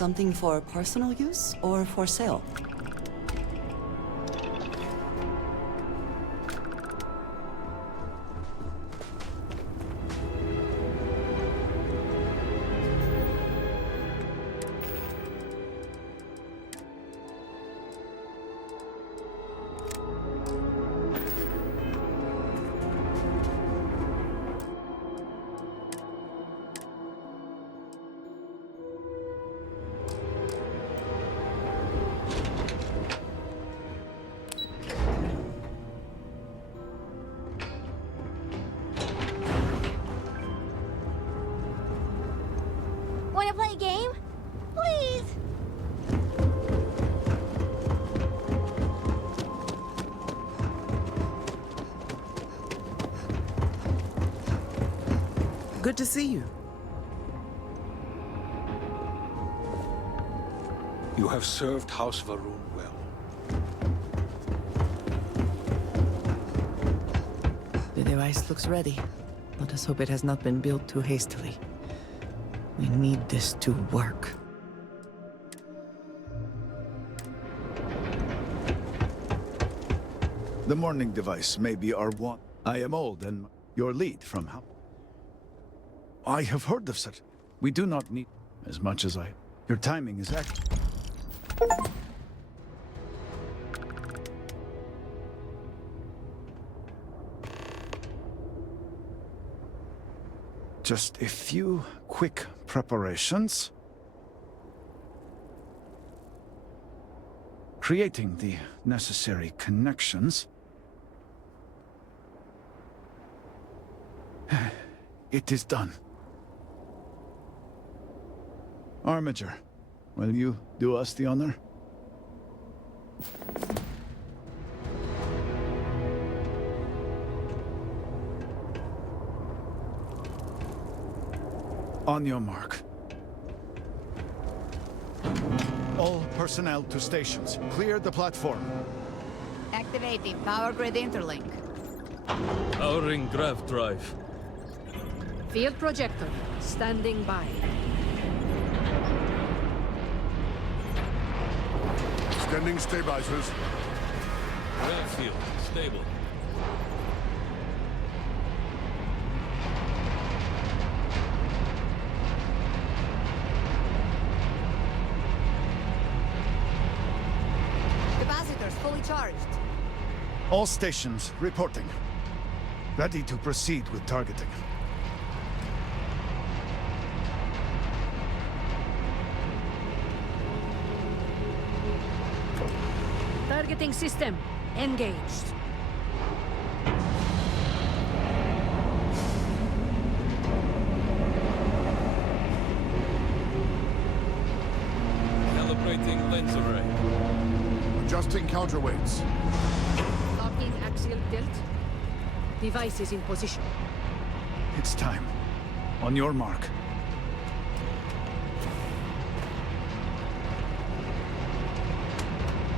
something for personal use or for sale? Wanna play a game? Please! Good to see you. You have served House Varun well. The device looks ready. Let us hope it has not been built too hastily. We need this to work. The morning device may be our one. I am old and your lead from how? I have heard of such. We do not need as much as I. Your timing is accurate. Just a few quick preparations. Creating the necessary connections. It is done. Armiger, will you do us the honor? On your mark. All personnel to stations. Clear the platform. Activating power grid interlink. Powering grav drive. Field projector, standing by. Extending stabilizers. Grav field, stable. Capacitors fully charged. All stations reporting. Ready to proceed with targeting. Targeting system engaged. Calibrating lens array. Adjusting counterweights. Locking axial tilt. Device is in position. It's time. On your mark.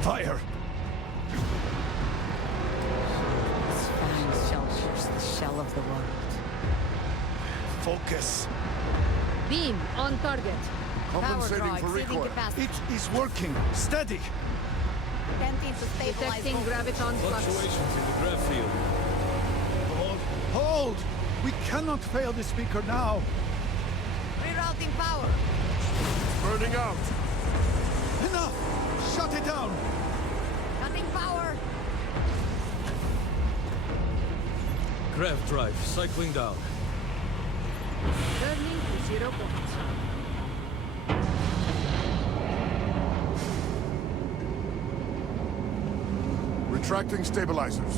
Fire! Its fangs shall pierce the shell of the world. Focus. Beam on target. Compensating for recoil. It is working. Steady. Attempting to stabilize. Detecting graviton flux. Fluctuations in the grav field. Hold. Hold! We cannot fail the speaker now. Rerouting power. Burning out. Enough! Shut it down! Cutting power. Grav drive, cycling down. Turning to 0 point. Retracting stabilizers.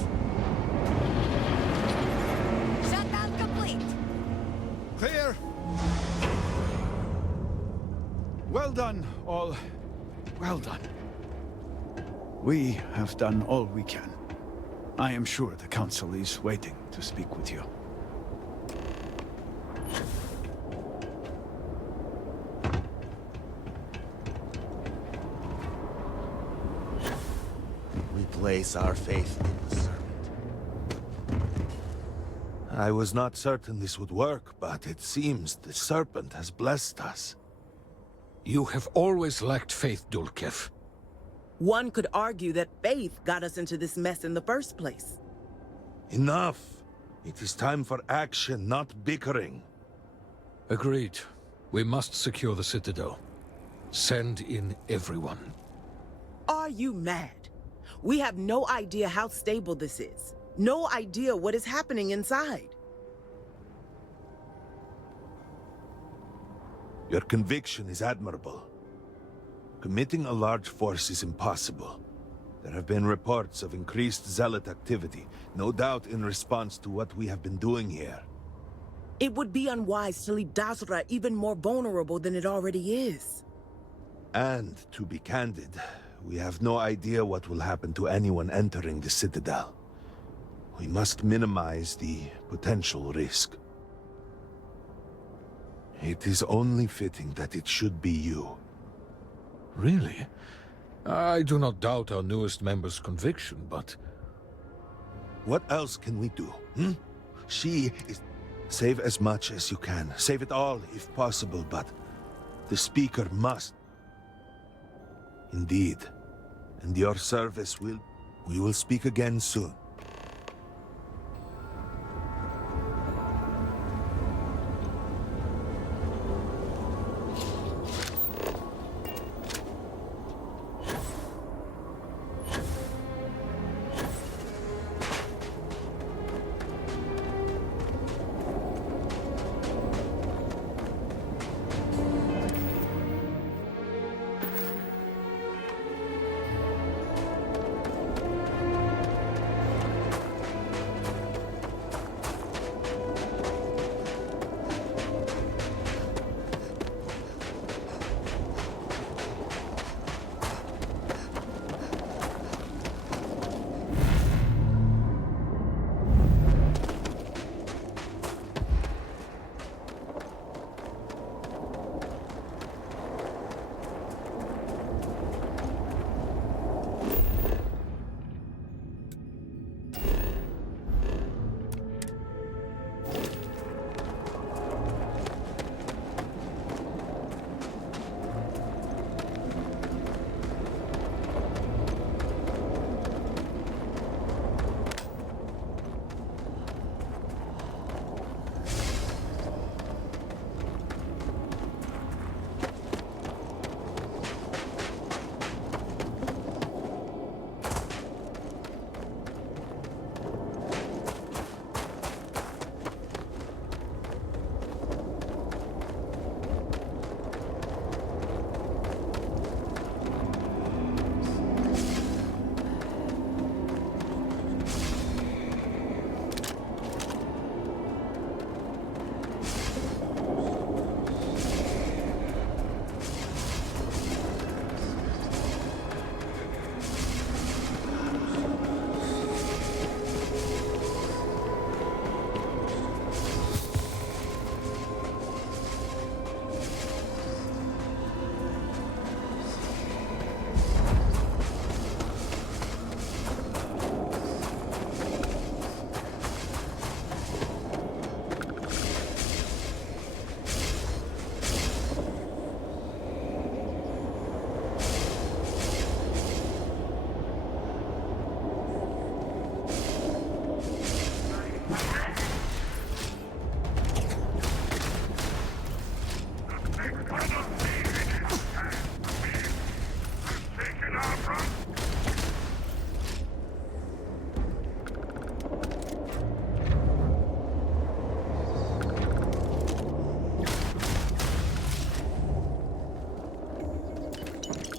Shutdown complete. Clear! Well done, all. Well done. We have done all we can. I am sure the Council is waiting to speak with you. We place our faith in the Serpent. I was not certain this would work, but it seems the Serpent has blessed us. You have always lacked faith, Dulkev. One could argue that faith got us into this mess in the first place. Enough. It is time for action, not bickering. Agreed. We must secure the Citadel. Send in everyone. Are you mad? We have no idea how stable this is. No idea what is happening inside. Your conviction is admirable. Committing a large force is impossible. There have been reports of increased zealot activity, no doubt in response to what we have been doing here. It would be unwise to leave Dazra even more vulnerable than it already is. And, to be candid, we have no idea what will happen to anyone entering the Citadel. We must minimize the potential risk. It is only fitting that it should be you. Really? I do not doubt our newest member's conviction, but... What else can we do, She is... Save as much as you can. Save it all, if possible, but... The Speaker must. Indeed. And your service will... We will speak again soon.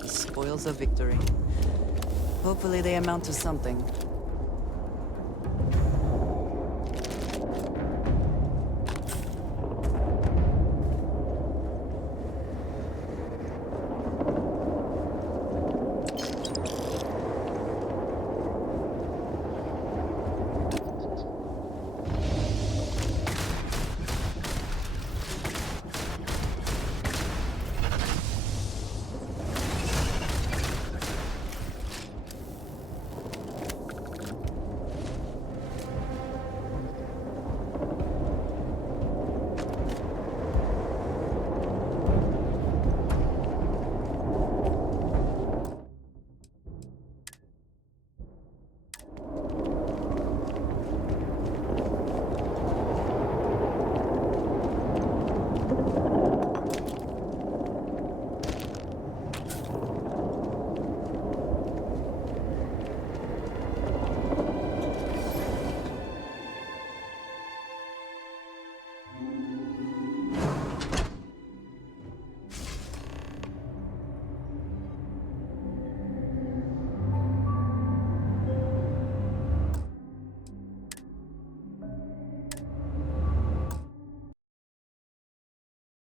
Spoils of victory. Hopefully they amount to something.